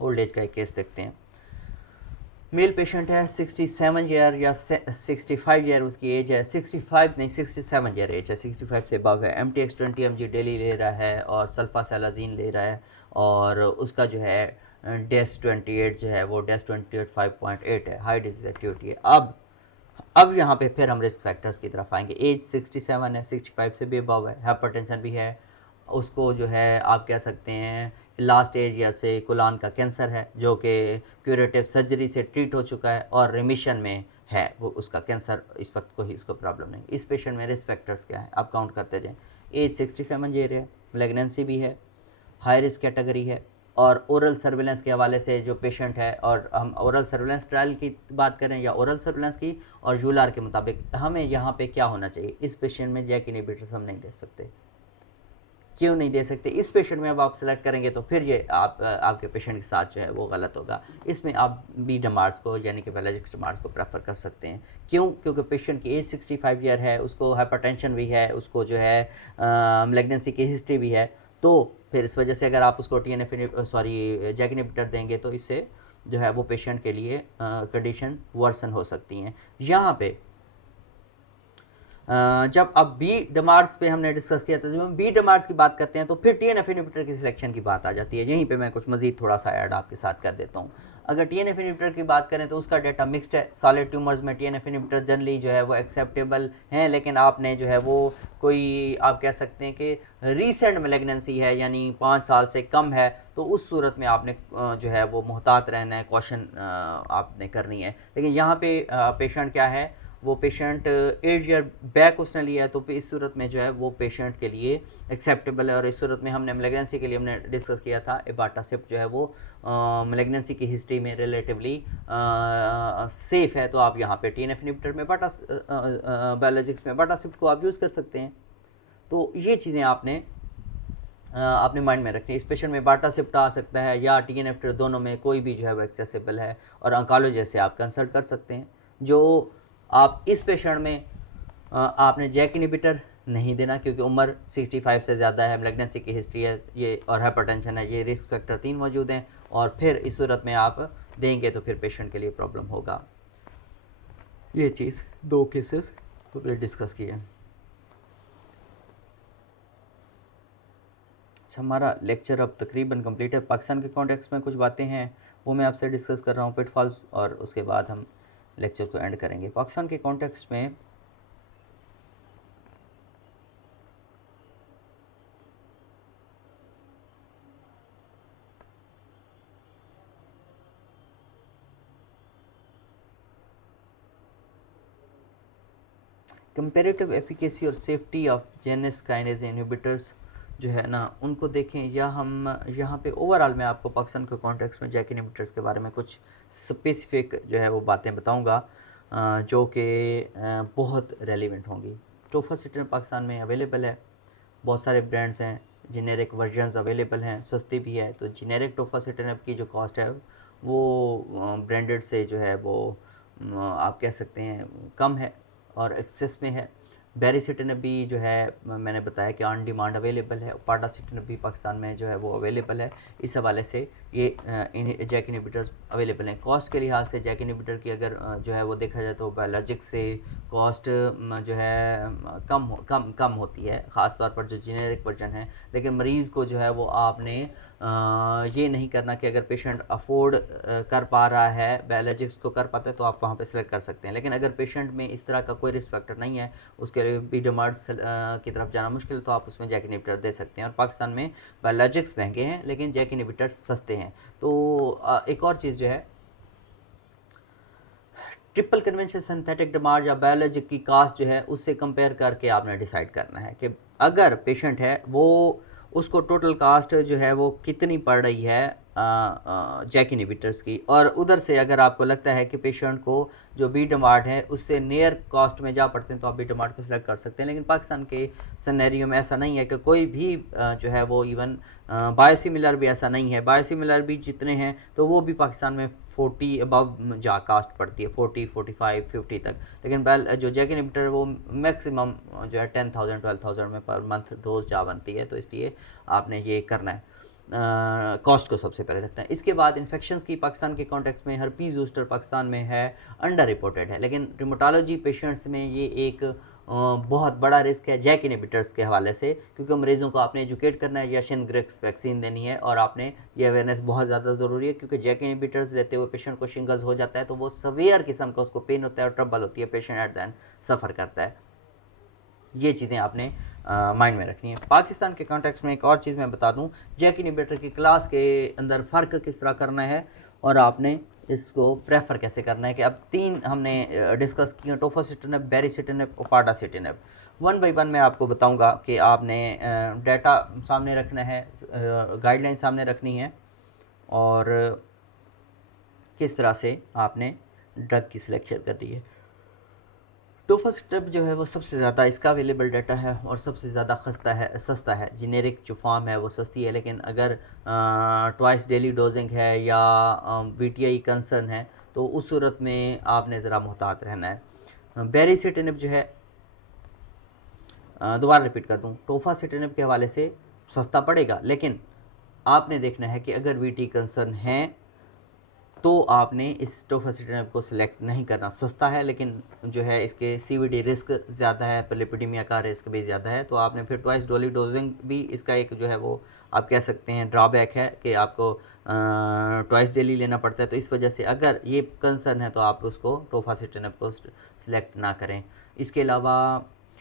ओल्ड एज का एक केस देखते हैं। मेल पेशेंट है, 67 ईयर या 65 ईयर उसकी एज है, 65 नहीं 67 ईयर एज है, 65 से अबव है। MTX 20 mg डेली ले रहा है और सल्फासेलाजीन ले रहा है, और उसका जो है DES-28 जो है वो DES-28 5.8 है, हाई डिजीज एक्टिविटी है। अब यहाँ पे फिर हम रिस्क फैक्टर्स की तरफ आएंगे। एज 67 है, 65 से भी अबव है, हाइपरटेंशन भी है, उसको जो है आप कह सकते हैं लास्ट एज या से कोलान का कैंसर है जो कि क्यूरेटिव सर्जरी से ट्रीट हो चुका है और रिमिशन में है, वो उसका कैंसर इस वक्त कोई उसको प्रॉब्लम नहीं। इस पेशेंट में रिस्क फैक्टर्स क्या है आप काउंट करते जाएँ। एज 67 ईयर है, प्रेगनेंसी भी है, हाई रिस्क कैटेगरी है, और ओरल सर्विलेंस के हवाले से जो पेशेंट है, और हम ओरल सर्विलेंस ट्रायल की बात करें या ओरल सर्विलेंस की, और यूलार के मुताबिक हमें यहाँ पे क्या होना चाहिए, इस पेशेंट में जैक इनहिबिटर्स हम नहीं दे सकते। क्यों नहीं दे सकते? इस पेशेंट में अब आप सेलेक्ट करेंगे तो फिर ये आपके पेशेंट के साथ जो है वो गलत होगा। इसमें आप बी डमार्स को यानी कि बायोलॉजिक्स डमार्स को प्रेफर कर सकते हैं। क्यों? क्योंकि पेशेंट की एज 65 ईयर है, उसको हाइपरटेंशन भी है, उसको जो है मैलिग्नेंसी की हिस्ट्री भी है। तो फिर इस वजह से अगर आप उसको जैक इनहिबिटर देंगे तो इससे जो है वो पेशेंट के लिए कंडीशन वर्सन हो सकती हैं। यहाँ पे जब अब बी डमार्स पे हमने डिस्कस किया था, जब हम बी डमार्स की बात करते हैं तो फिर TNF इनहिबिटर की सिलेक्शन की बात आ जाती है। यहीं पे मैं कुछ मजीद थोड़ा सा ऐड आपके साथ कर देता हूँ। अगर TNF इनहिबिटर की बात करें तो उसका डाटा मिक्स्ड है। सॉलिड ट्यूमर्स में TNF इनहिबिटर जनरली जो है वो एक्सेप्टेबल हैं, लेकिन आपने जो है वो कोई आप कह सकते हैं कि रीसेंट मैलिग्नेंसी है यानी 5 साल से कम है, तो उस सूरत में आपने जो है वो मुहतात रहना है, कॉशन आपने करनी है। लेकिन यहाँ पे पेशेंट क्या है, वो पेशेंट 8 ईयर बैक उसने लिया है, तो इस सूरत में जो है वो पेशेंट के लिए एक्सेप्टेबल है। और इस सूरत में हमने मैलिग्नेंसी के लिए हमने डिस्कस किया था एबाटासिप्ट जो है वो मैलिग्नेंसी की हिस्ट्री में रिलेटिवली सेफ़ है, तो आप यहाँ पे TNF इनहिबिटर में बायोलॉजिक्स में एबाटासिप्ट को आप यूज़ कर सकते हैं। तो ये चीज़ें आपने माइंड में रखनी है। इस पेशेंट में बाटासिप्ट आ सकता है या TNF इनहिबिटर, दोनों में कोई भी जो है वो एक्सेसिबल है, और ऑन्कोलॉजिस्ट से आप कंसल्ट कर सकते हैं। जो आप इस पेशेंट में आपने जैक इनहिबिटर नहीं देना क्योंकि उम्र 65 से ज़्यादा है, मैलिग्नेंसी की हिस्ट्री है ये, और हाइपरटेंशन है, ये रिस्क फैक्टर 3 मौजूद हैं, और फिर इस सूरत में आप देंगे तो फिर पेशेंट के लिए प्रॉब्लम होगा। ये चीज़ 2 केसेस हमने डिस्कस किए। अच्छा, हमारा लेक्चर अब तकरीबन कंप्लीट है। पाकिस्तान के कॉन्टेक्स्ट में कुछ बातें हैं वो मैं आपसे डिस्कस कर रहा हूँ, पिटफॉल्स, और उसके बाद हम लेक्चर को एंड करेंगे। पाकिस्तान के कॉन्टेक्स्ट में कंपेरेटिव एफिकेसी और safety of Jannes kinase inhibitors जो है ना उनको देखें, या हम यहाँ पे ओवरऑल मैं आपको पाकिस्तान के कॉन्टेक्स्ट में जैक इनहिबिटर्स के बारे में कुछ स्पेसिफिक जो है वो बातें बताऊँगा जो कि बहुत रेलिवेंट होंगी। टोफासिटिन पाकिस्तान में अवेलेबल है, बहुत सारे ब्रांड्स हैं, जेनेरिक वर्जन्स अवेलेबल हैं, सस्ती भी है। तो जेनेरिक टोफासिटिन की जो कॉस्ट है वो ब्रांडेड से जो है वो आप कह सकते हैं कम है और एक्सेस में है। बैरिसिटिन भी जो है मैंने बताया कि ऑन डिमांड अवेलेबल है। पाटासिटिन भी पाकिस्तान में जो है वो अवेलेबल है। इस हवाले से ये जैक इनहिबिटर्स अवेलेबल हैं। कॉस्ट के लिहाज से जैक इनहिबिटर की अगर जो है वो देखा जाए तो बायोलॉजिक्स से कॉस्ट जो है कम होती है, ख़ास तौर पर जो जेनेरिक वर्जन है। लेकिन मरीज़ को जो है वो आपने ये नहीं करना कि अगर पेशेंट अफोर्ड कर पा रहा है, बायोलॉजिक्स को कर पाता है, तो आप वहाँ पे सेलेक्ट कर सकते हैं। लेकिन अगर पेशेंट में इस तरह का कोई रिस्क फैक्टर नहीं है, उसके लिए बीडमार्ड्स की तरफ जाना मुश्किल है, तो आप उसमें जैक इनहिबिटर दे सकते हैं। और पाकिस्तान में बायोलॉजिक्स महंगे हैं लेकिन जैक इनहिबिटर सस्ते हैं। तो एक और चीज़ जो है, ट्रिपल कन्वेंशन सिंथेटिक डमार्ड या बायोलॉजिक की कास्ट जो है उससे कंपेयर करके आपने डिसाइड करना है कि अगर पेशेंट है वो उसको टोटल कास्ट जो है वो कितनी पड़ रही है जैक इनहिबिटर्स की, और उधर से अगर आपको लगता है कि पेशेंट को जो बीटामार्ट है उससे नियर कॉस्ट में जा पड़ते हैं तो आप बीटामार्ट को सिलेक्ट कर सकते हैं। लेकिन पाकिस्तान के सिनेरियो में ऐसा नहीं है कि कोई भी जो है वो इवन बायोसिमिलर भी ऐसा नहीं है। बायोसिमिलर भी जितने हैं तो वो भी पाकिस्तान में 40 अबव जा कास्ट पड़ती है, 40, 45, 50 तक। लेकिन जो जैक इनहिबिटर वो मैक्सिमम जो है 10,000 12,000 में पर मंथ डोज जा बनती है। तो इसलिए आपने ये करना है, कॉस्ट को सबसे पहले रखना है। इसके बाद इन्फेक्शंस की पाकिस्तान के कॉन्टेक्स्ट में हर्पीज़ ज़ोस्टर पाकिस्तान में है अंडर रिपोर्टेड है, लेकिन रिमोटोलॉजी पेशेंट्स में ये एक बहुत बड़ा रिस्क है जैक इनहिबिटर्स के हवाले से, क्योंकि मरीज़ों को आपने एजुकेट करना है या शिनग्रिक्स वैक्सीन देनी है, और आपने ये अवेयरनेस बहुत ज़्यादा ज़रूरी है, क्योंकि जैक इनहिबिटर्स लेते हुए पेशेंट को शिंगल्स हो जाता है तो वो सवियर किस्म का उसको पेन होता है और ट्रबल होती है, पेशेंट एट द एंड सफ़र करता है। ये चीज़ें आपने माइंड में रखनी है। पाकिस्तान के कॉन्टेक्स्ट में एक और चीज़ मैं बता दूं, जैक इनहिबिटर की क्लास के अंदर फ़र्क किस तरह करना है और आपने इसको प्रेफर कैसे करना है, कि अब 3 हमने डिस्कस किए, टोफासिटिनेब, बेरिसिटिनेब और पाडासिटिनेब। वन बाई वन मैं आपको बताऊंगा कि आपने डाटा सामने रखना है, गाइडलाइन सामने रखनी है, और किस तरह से आपने ड्रग की सिलेक्शन करनी है। टोफासिटिनेब जो है वो सबसे ज़्यादा इसका अवेलेबल डाटा है और सबसे ज़्यादा सस्ता है। जेनेरिक जो फॉर्म है वो सस्ती है, लेकिन अगर ट्वाइस डेली डोजिंग है या वीटीआई कंसर्न है तो उस सूरत में आपने ज़रा मुहतात रहना है। बेरिसिटिनेब जो है, दोबारा रिपीट कर दूँ, टोफासिटिनेब के हवाले से सस्ता पड़ेगा, लेकिन आपने देखना है कि अगर वीटी कंसर्न है तो आपने इस टोफासिटिनेब को सिलेक्ट नहीं करना। सस्ता है लेकिन जो है इसके सीवीडी रिस्क ज़्यादा है, लिपिडीमिया का रिस्क भी ज़्यादा है, तो आपने फिर ट्वाइस डेली डोजिंग भी इसका एक जो है वो आप कह सकते हैं ड्रॉबैक है कि आपको ट्वाइस डेली लेना पड़ता है। तो इस वजह से अगर ये कंसर्न है तो आप उसको टोफासिटिनेब को सिलेक्ट ना करें। इसके अलावा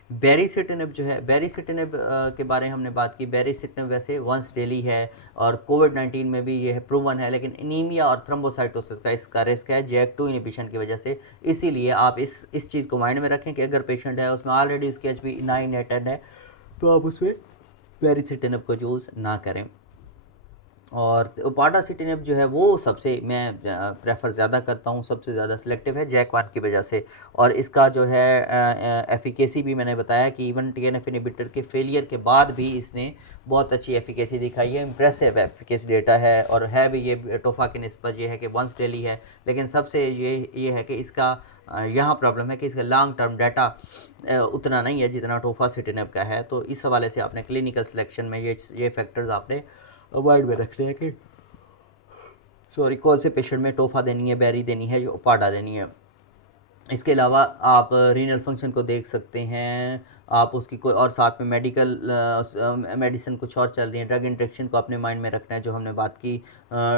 बेरिसिटिनेब जो है, बेरिसिटिनेब के बारे में हमने बात की। बेरिसिटिनेब वैसे वंस डेली है और कोविड-19 में भी ये प्रूवन है, लेकिन एनीमिया और थ्रोम्बोसाइटोसिस का इसका रिस्क है जैक2 इनहिबिशन की वजह से। इसीलिए आप इस चीज़ को माइंड में रखें कि अगर पेशेंट है उसमें ऑलरेडी इसकी एचबी 9 या 10 है तो आप उसमें बेरिसिटिनेब को यूज़ ना करें। और पाडासिटिनेब जो है वो सबसे मैं प्रेफर ज़्यादा करता हूँ, सबसे ज़्यादा सिलेक्टिव है जैक1 की वजह से, और इसका जो है एफिकेसी भी मैंने बताया कि इवन टीएनएफ इनहिबिटर के फेलियर के बाद भी इसने बहुत अच्छी एफिकेसी दिखाई है। इंप्रेसिव एफिकेसी डेटा है, और है भी ये टोफा की निस्बत ये है कि वंस डेली है, लेकिन सबसे ये है कि इसका यहाँ प्रॉब्लम है कि इसका लॉन्ग टर्म डाटा उतना नहीं है जितना टोफासिटिनेब का है। तो इस हवाले से आपने क्लिनिकल सिलेक्शन में ये फैक्टर्स आपने अवॉइड में रखने हैं कि कौन से पेशेंट में टोफा देनी है, बेरी देनी है, जो पाडा देनी है। इसके अलावा आप रीनल फंक्शन को देख सकते हैं, आप उसकी कोई और साथ में मेडिकल मेडिसिन कुछ और चल रही है। ड्रग इंटरेक्शन को अपने माइंड में रखना है जो हमने बात की,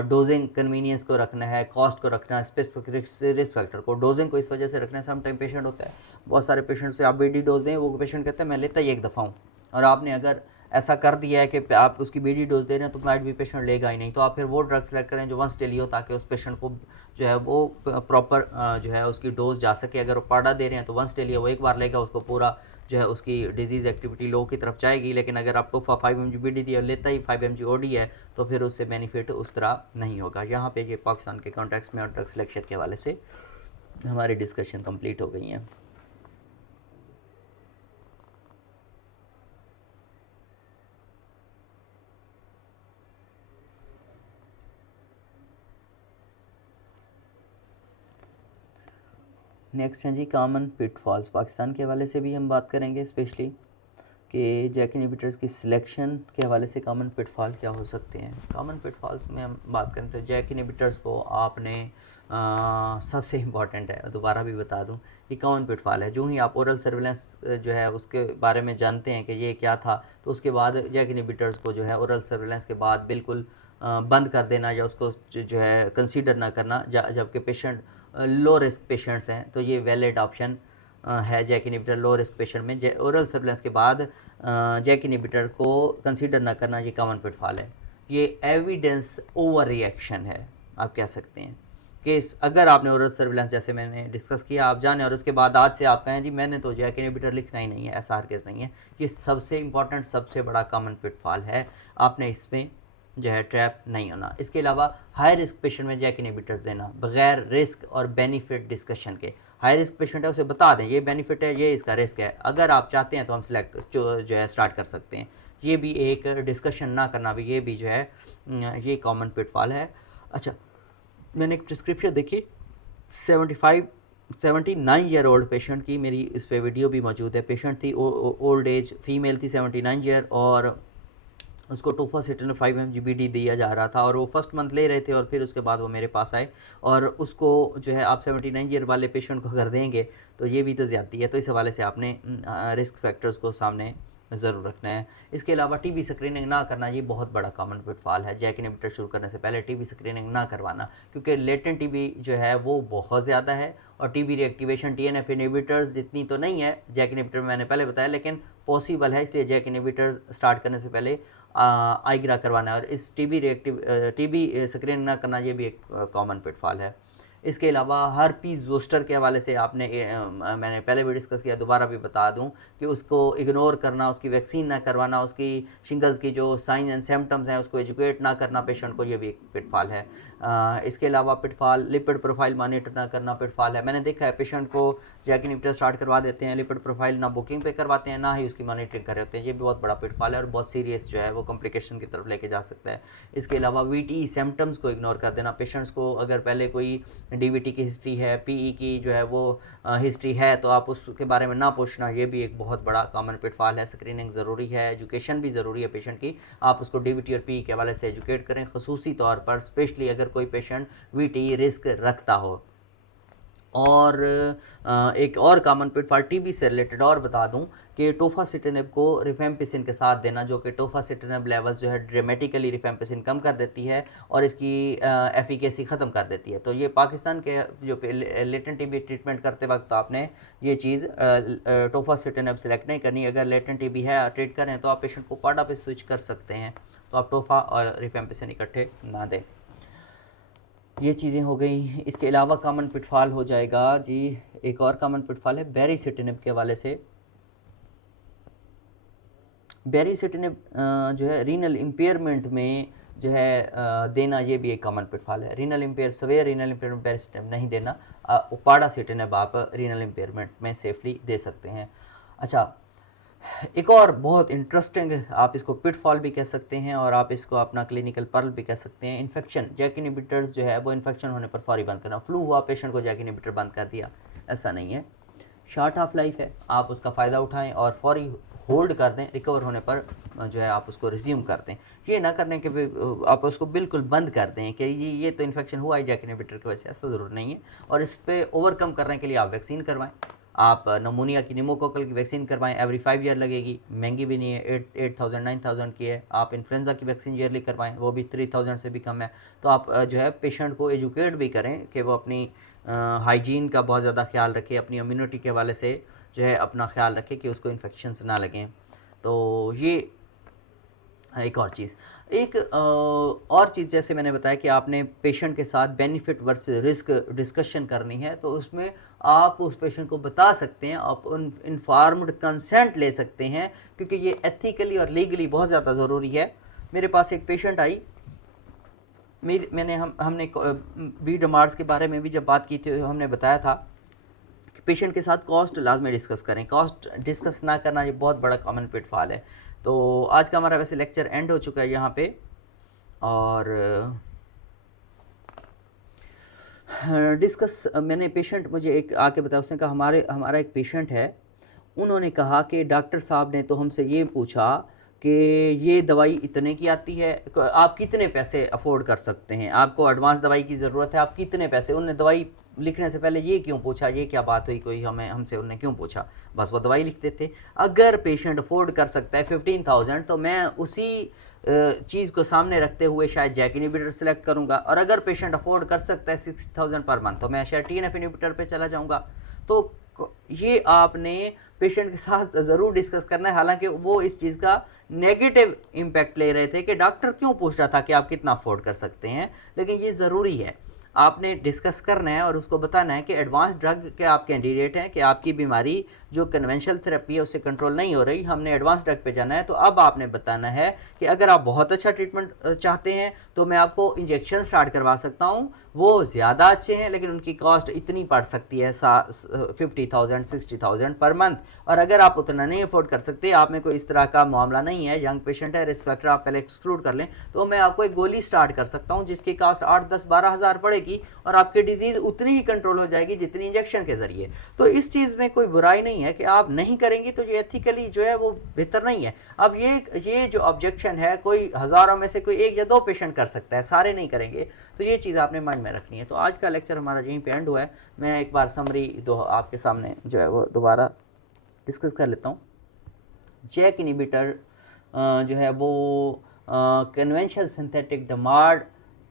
डोजिंग कन्वीनियंस को रखना है, कॉस्ट को रखना है, स्पेसिफिक रिस्क फैक्टर को, डोजिंग को इस वजह से रखना है। सम टाइम पेशेंट होता है, बहुत सारे पेशेंट्स पे आप बीडी डोज दें, वो पेशेंट कहते हैं मैं लेता ही एक दफ़ा हूँ, और आपने अगर ऐसा कर दिया है कि आप उसकी बीडी डोज दे रहे हैं तो नाइट भी पेशेंट लेगा ही नहीं, तो आप फिर वो ड्रग सेलेक्ट करें जो वंस डेली हो, ताकि उस पेशेंट को जो है वो प्रॉपर जो है उसकी डोज जा सके। अगर वो पाडा दे रहे हैं तो वंस डेली है, वो एक बार लेगा, उसको पूरा जो है उसकी डिजीज़ एक्टिविटी लो की तरफ जाएगी। लेकिन अगर आप टोफा 5 mg बीडी दिया लेता ही 5 mg ओडी है तो फिर उससे बेनिफिट उस तरह नहीं होगा। यहाँ पे ये पाकिस्तान के कॉन्टेक्स्ट में और ड्रग सिलेक्शन के हवाले से हमारी डिस्कशन कंप्लीट हो गई है। नेक्स्ट हैं जी कॉमन पिटफॉल्स। पाकिस्तान के हवाले से भी हम बात करेंगे, स्पेशली कि जैक इनहिबिटर्स की सिलेक्शन के हवाले से कॉमन पिटफॉल क्या हो सकते हैं। कॉमन पिटफॉल्स में हम बात करें तो जैक इनहिबिटर्स को आपने सबसे इम्पॉर्टेंट है, दोबारा भी बता दूं, ये कॉमन पिटफॉल है। जो ही आप ओरल सर्विलेंस जो है उसके बारे में जानते हैं कि ये क्या था, तो उसके बाद जैक इनहिबिटर्स को जो है ओरल सर्विलेंस के बाद बिल्कुल बंद कर देना या उसको जो है कंसीडर ना करना, जबकि पेशेंट लो रिस्क पेशेंट्स हैं तो ये वैलिड ऑप्शन है JAK inhibitor. Low risk patient में ओरल सर्विलेंस के बाद जैक इनहिबिटर को कंसीडर ना करना, ये कॉमन पिटफॉल है। ये एविडेंस ओवर रिएक्शन है, आप कह सकते हैं कि अगर आपने ओरल सर्विलेंस जैसे मैंने डिस्कस किया आप जाने, और उसके बाद आज से आप कहें जी मैंने तो जैक इनहिबिटर लिखना ही नहीं है, ऐसा हर केस नहीं है। ये सबसे इंपॉर्टेंट सबसे बड़ा कॉमन पिटफॉल है, आपने इसमें जो है ट्रैप नहीं होना। इसके अलावा हाई रिस्क पेशेंट में जैक इनहिबिटर्स देना बगैर रिस्क और बेनिफिट डिस्कशन के। हाई रिस्क पेशेंट है उसे बता दें ये बेनिफिट है, ये इसका रिस्क है, अगर आप चाहते हैं तो हम सिलेक्ट जो है स्टार्ट कर सकते हैं। ये भी एक डिस्कशन ना करना भी, ये भी जो है ये कॉमन पिटफॉल है। अच्छा, मैंने एक प्रिस्क्रिप्शन देखी 79 ईयर ओल्ड पेशेंट की, मेरी इस पे वीडियो भी मौजूद है। पेशेंट थी ओल्ड एज फीमेल थी 79 ईयर, और उसको टोफासिटिन 5 mg दिया जा रहा था और वो फर्स्ट मंथ ले रहे थे और फिर उसके बाद वो मेरे पास आए। और उसको जो है आप 79 ईयर वाले पेशेंट को अगर देंगे तो ये भी तो ज़्यादती है। तो इस हवाले से आपने रिस्क फैक्टर्स को सामने ज़रूर रखना है। इसके अलावा टीबी स्क्रीनिंग ना करना, ये बहुत बड़ा कॉमन पिटफॉल है। जैक इनहिबिटर शुरू करने से पहले टीबी स्क्रीनिंग ना करवाना, क्योंकि लेटेंट टीबी जो है वो बहुत ज़्यादा है और टीबी रिएक्टिवेशन टीएनएफ इनहिबिटर्स जितनी तो नहीं है जैक इनहिबिटर में, मैंने पहले बताया, लेकिन पॉसिबल है। इसलिए जैक इनहिबिटर स्टार्ट करने से पहले आईग्रा करवाना है। और इस टीबी स्क्रीनिंग ना करना, ये भी एक कॉमन पिटफॉल है। इसके अलावा हर्पीस ज़ोस्टर के हवाले से आपने मैंने पहले भी डिस्कस किया, दोबारा भी बता दूं कि उसको इग्नोर करना, उसकी वैक्सीन ना करवाना, उसकी शिंगल्स की जो साइन एंड सिम्टम्स हैं उसको एजुकेट ना करना पेशेंट को, ये भी एक पिटफॉल है। इसके अलावा पिटफॉल लिपिड प्रोफाइल मॉनिटर ना करना पिटफॉल है। मैंने देखा है पेशेंट को जैक इनहिबिटर स्टार्ट करवा देते हैं, लिपिड प्रोफाइल ना बुकिंग पे करवाते हैं ना ही उसकी मॉनिटरिंग कर रहे होते हैं। ये भी बहुत बड़ा पिटफॉल है और बहुत सीरियस जो है वो कॉम्प्लिकेशन की तरफ लेके जा सकता है। इसके अलावा वीटी सिम्टम्स को इग्नोर कर देना। पेशेंट्स को अगर पहले कोई डीवीटी की हिस्ट्री है, पीई की जो है वो हिस्ट्री है, तो आप उसके बारे में ना पूछना, ये भी एक बहुत बड़ा कॉमन पिटफॉल है। स्क्रीनिंग ज़रूरी है, एजुकेशन भी ज़रूरी है पेशेंट की। आप उसको डीवीटी और पीई के हवाले से एजुकेट करें, खसूसी तौर पर स्पेशली अगर कोई पेशेंट वीटी रिस्क रखता हो। और एक और कॉमन पिटफॉल टीबी से रिलेटेड और बता दूं कि टोफासिटिनिब को रिफेम्पिसिन के साथ देना, जो कि टोफासिटिनिब लेवल्स जो है ड्रामेटिकली रिफेम्पिसिन कम कर देती है और इसकी एफिकेसी ख़त्म कर देती है। तो ये पाकिस्तान के जो लेटेंट टीबी ट्रीटमेंट करते वक्त आपने ये चीज़ टोफासिटिनिब सेलेक्ट नहीं करनी। अगर लेटेंट टीबी है ट्रीट करें तो आप पेशेंट को पाडा पे स्विच कर सकते हैं, तो आप टोफा और रिफेम्पिसिन इकट्ठे ना दें। ये चीज़ें हो गई। इसके अलावा कॉमन पिटफॉल हो जाएगा जी, एक और कॉमन पिटफॉल है बेरिसिटिनिब के हवाले से। बेरिसिटिनिब जो है रीनल इम्पेयरमेंट में जो है देना, ये भी एक कॉमन पिटफॉल है। सवेयर रीनल इम्पेयरमेंट बेरिसिटिनिब नहीं देना, पाडासिटिनिब आप रीनल इम्पेयरमेंट में सेफली दे सकते हैं। अच्छा, एक और बहुत इंटरेस्टिंग, आप इसको पिटफॉल भी कह सकते हैं और आप इसको अपना क्लिनिकल पर्ल भी कह सकते हैं, इन्फेक्शन। जैक इनहिबिटर्स जो है वो इन्फेक्शन होने पर फौरी बंद करना। फ्लू हुआ, पेशेंट को जैक इनहिबिटर बंद कर दिया, ऐसा नहीं है। शॉर्ट ऑफ लाइफ है, आप उसका फ़ायदा उठाएं और फौरी होल्ड कर दें, रिकवर होने पर जो है आप उसको रिज्यूम कर दें। ये ना करने के आप उसको बिल्कुल बंद कर दें कि ये तो इन्फेक्शन हुआ है जैक इनहिबिटर की वजह से, ऐसा ज़रूर नहीं है। और इस पर ओवरकम करने के लिए आप वैक्सीन करवाएं। आप नमूनिया की, निमोकोकल की वैक्सीन करवाएं, एवरी 5 ईयर लगेगी, महंगी भी नहीं है, 8,000 9,000 की है। आप इन्फ्लुएंजा की वैक्सीन ईयरली करवाएं, वो भी 3,000 से भी कम है। तो आप जो है पेशेंट को एजुकेट भी करें कि वो अपनी हाइजीन का बहुत ज़्यादा ख्याल रखे, अपनी इम्यूनिटी के हवाले से जो है अपना ख्याल रखे कि उसको इन्फेक्शंस ना लगें। तो ये एक और चीज़, एक और चीज़ जैसे मैंने बताया कि आपने पेशेंट के साथ बेनिफिट वर्सेस रिस्क डिस्कशन करनी है, तो उसमें आप उस पेशेंट को बता सकते हैं, आप उन इन्फॉर्म्ड कंसेंट ले सकते हैं, क्योंकि ये एथिकली और लीगली बहुत ज़्यादा ज़रूरी है। मेरे पास एक पेशेंट आई, हमने BMRs के बारे में भी जब बात की थी, हमने बताया था कि पेशेंट के साथ कॉस्ट लाजमी डिस्कस करें। कॉस्ट डिस्कस ना करना ये बहुत बड़ा कॉमन पिटफॉल है। तो आज का हमारा वैसे लेक्चर एंड हो चुका है यहाँ पे, और डिस्कस मैंने पेशेंट मुझे एक आके बताया, उसने कहा हमारा एक पेशेंट है, उन्होंने कहा कि डॉक्टर साहब ने तो हमसे ये पूछा कि ये दवाई इतने की आती है, आप कितने पैसे अफोर्ड कर सकते हैं, आपको एडवांस दवाई की ज़रूरत है, आप कितने पैसे। उन्होंने दवाई लिखने से पहले ये क्यों पूछा, ये क्या बात हुई, कोई हमसे उन्होंने क्यों पूछा, बस वो दवाई लिख देते। अगर पेशेंट अफोर्ड कर सकता है 15,000, तो मैं उसी चीज़ को सामने रखते हुए शायद जैक इनहिबिटर सेलेक्ट करूंगा, और अगर पेशेंट अफोर्ड कर सकता है 60,000 पर मंथ, तो मैं शायद TNF इनहिबिटर पे चला जाऊंगा। तो ये आपने पेशेंट के साथ ज़रूर डिस्कस करना है। हालांकि वो इस चीज़ का नेगेटिव इम्पैक्ट ले रहे थे कि डॉक्टर क्यों पूछ रहा था कि आप कितना अफोर्ड कर सकते हैं, लेकिन ये ज़रूरी है। आपने डिस्कस करना है और उसको बताना है कि एडवांस ड्रग के आप कैंडिडेट हैं, कि आपकी बीमारी जो कन्वेंशनल थेरेपी है उससे कंट्रोल नहीं हो रही, हमने एडवांस ड्रग पे जाना है। तो अब आपने बताना है कि अगर आप बहुत अच्छा ट्रीटमेंट चाहते हैं तो मैं आपको इंजेक्शन स्टार्ट करवा सकता हूँ, वो ज़्यादा अच्छे हैं लेकिन उनकी कॉस्ट इतनी पड़ सकती है 50,000 60,000 पर मंथ। और अगर आप उतना नहीं अफोर्ड कर सकते, आप में कोई इस तरह का मामला नहीं है, यंग पेशेंट है, रिस्क फैक्टर आप पहले एक्सक्लूड कर लें, तो मैं आपको एक गोली स्टार्ट कर सकता हूँ जिसकी कॉस्ट 8 10 12 हज़ार पड़ेगी और आपकी डिजीज़ उतनी ही कंट्रोल हो जाएगी जितनी इंजेक्शन के ज़रिए। तो इस चीज़ में कोई बुराई नहीं है कि आप नहीं करेंगी, तो ये एथिकली जो है वो बेहतर नहीं है। अब ये जो ऑब्जेक्शन है, कोई हज़ारों में से कोई 1 या 2 पेशेंट कर सकता है, सारे नहीं करेंगे। तो ये चीज़ आपने माइंड में रखनी है। तो आज का लेक्चर हमारा यहीं पे एंड हुआ है। मैं एक बार समरी आपके सामने जो है वो दोबारा डिस्कस कर लेता हूँ। जैक इनहिबिटर जो है वो कन्वेंशनल सिंथेटिक डमार्ड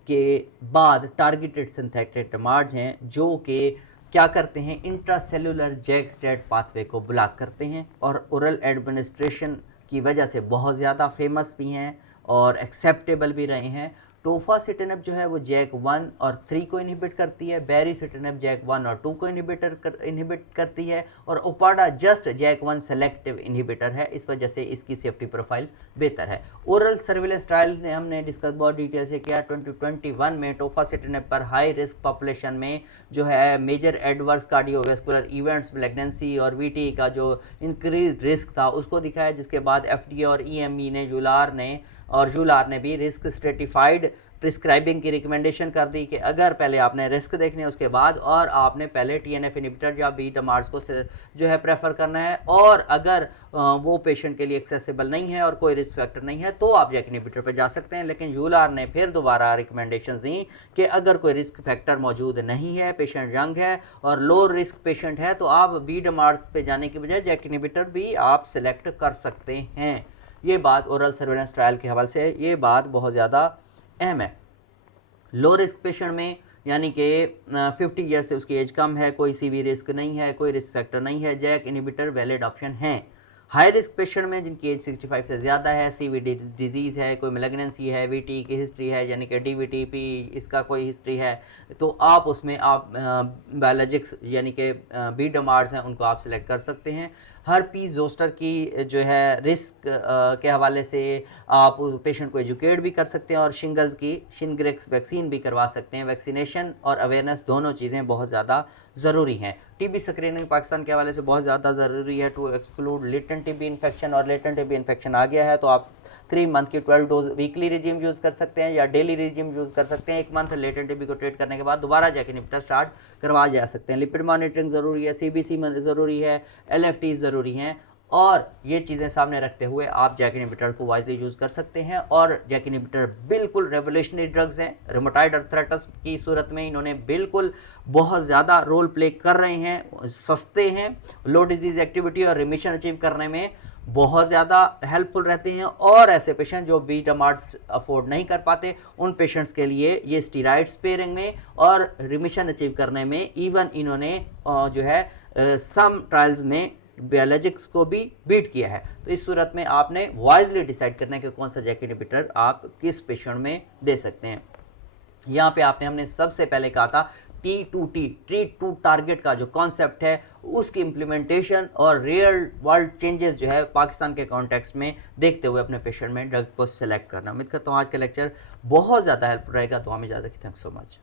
के बाद टारगेटेड सिंथेटिक डमार्ड्स हैं जो कि क्या करते हैं, इंट्रासेलुलर जैक स्टेट पाथवे को ब्लॉक करते हैं और ओरल एडमिनिस्ट्रेशन की वजह से बहुत ज़्यादा फेमस भी हैं और एक्सेप्टेबल भी रहे हैं। टोफासिटिनब जो है वो जैक 1 और 3 को इनहिबिट करती है, बेरिसिटिनब जैक 1 और 2 को इनहिबिट करती है और ओपाडा जस्ट जैक 1 सेलेक्टिव इनहिबिटर है, इस वजह से इसकी सेफ्टी प्रोफाइल बेहतर है। ओरल सर्विलेंस ट्रायल ने हमने डिस्कस बहुत डिटेल से किया। 2021 में टोफासिटिनब पर हाई रिस्क पॉपुलेशन में जो है major adverse cardiovascular events, pregnancy और वीटी का जो इंक्रीज रिस्क था उसको दिखाया, जिसके बाद एफडीए और ईएमई ने जूलार ने भी रिस्क स्ट्रेटिफाइड प्रिस्क्राइबिंग की रिकमेंडेशन कर दी कि अगर पहले आपने रिस्क देखने उसके बाद और आपने पहले टीएनएफ इनहिबिटर या बी डमार्ड्स को जो है प्रेफर करना है, और अगर वो पेशेंट के लिए एक्सेसिबल नहीं है और कोई रिस्क फैक्टर नहीं है तो आप जैक इनहिबिटर पर जा सकते हैं। लेकिन जूलार ने फिर दोबारा रिकमेंडेशन दी कि अगर कोई रिस्क फैक्टर मौजूद नहीं है, पेशेंट यंग है और लो रिस्क पेशेंट है, तो आप बी डमार्ड्स पे जाने की बजाय जैक इनहिबिटर भी आप सिलेक्ट कर सकते हैं। ये बात ओरल सर्वेलेंस ट्रायल के हवाले से ये बात बहुत ज़्यादा अहम है। लो रिस्क पेशेंट में यानी कि 50 ईयर से उसकी एज कम है, कोई सीवी रिस्क नहीं है, कोई रिस्क फैक्टर नहीं है, जैक इनहिबिटर वैलिड ऑप्शन है। हाई रिस्क पेशेंट में जिनकी एज 65 से ज़्यादा है, सीवीडी डिजीज़ है, कोई मैलिग्नेंसी है, वीटी की हिस्ट्री है यानी कि डीवीटी पी इसका कोई हिस्ट्री है, तो आप उसमें आप बायोलॉजिक्स यानी कि बी डमार्ड्स हैं उनको आप सिलेक्ट कर सकते हैं। हर्पीस जोस्टर की जो है रिस्क के हवाले से आप पेशेंट को एजुकेट भी कर सकते हैं और शिंग्रेक्स वैक्सीन भी करवा सकते हैं। वैक्सीनेशन और अवेयरनेस दोनों चीज़ें बहुत ज़्यादा ज़रूरी हैं। टीबी स्क्रीनिंग पाकिस्तान के हवाले से बहुत ज़्यादा ज़रूरी है to exclude latent TB infection, और लेटेंट टीबी इन्फेक्शन आ गया है तो आप 3 मंथ की 12 डोज वीकली रिजीम यूज़ कर सकते हैं या डेली रिजीम यूज़ कर सकते हैं। 1 मंथ लेटेंट टीबी को ट्रीट करने के बाद दोबारा जैक इनहिबिटर स्टार्ट करवा जा सकते हैं। लिपिड मॉनिटरिंग ज़रूरी है, सीबीसी ज़रूरी है, एलएफटी ज़रूरी हैं, और ये चीज़ें सामने रखते हुए आप जैक इनहिबिटर को वाइजली यूज़ कर सकते हैं। और जैक इनहिबिटर बिल्कुल रेवोल्यूशनरी ड्रग्स हैं। रुमेटॉइड अर्थराइटिस की सूरत में इन्होंने बिल्कुल बहुत ज़्यादा रोल प्ले कर रहे हैं, सस्ते हैं, लो डिजीज़ एक्टिविटी और रिमिशन अचीव करने में बहुत ज़्यादा हेल्पफुल रहते हैं। और ऐसे पेशेंट जो बी डमार्ड्स अफोर्ड नहीं कर पाते उन पेशेंट्स के लिए ये स्टीरॉयड स्पेयरिंग में और रिमिशन अचीव करने में इवन इन्होंने जो है सम ट्रायल्स में बायोलॉजिक्स को भी बीट किया है। तो इस सूरत में आपने वाइजली डिसाइड करना है कि कौन सा जैक इनहिबिटर आप किस पेशेंट में दे सकते हैं। यहाँ पे हमने सबसे पहले कहा था T2T ट्रीट टू टारगेट का जो कॉन्सेप्ट है उसकी इम्प्लीमेंटेशन और रियल वर्ल्ड चेंजेस जो है पाकिस्तान के कॉन्टेक्स्ट में देखते हुए अपने पेशेंट में ड्रग को सिलेक्ट करना। उम्मीद करता हूँ आज का लेक्चर बहुत ज़्यादा हेल्पफुल रहेगा। तो हमें ज़्यादा रखिए। Thanks so much.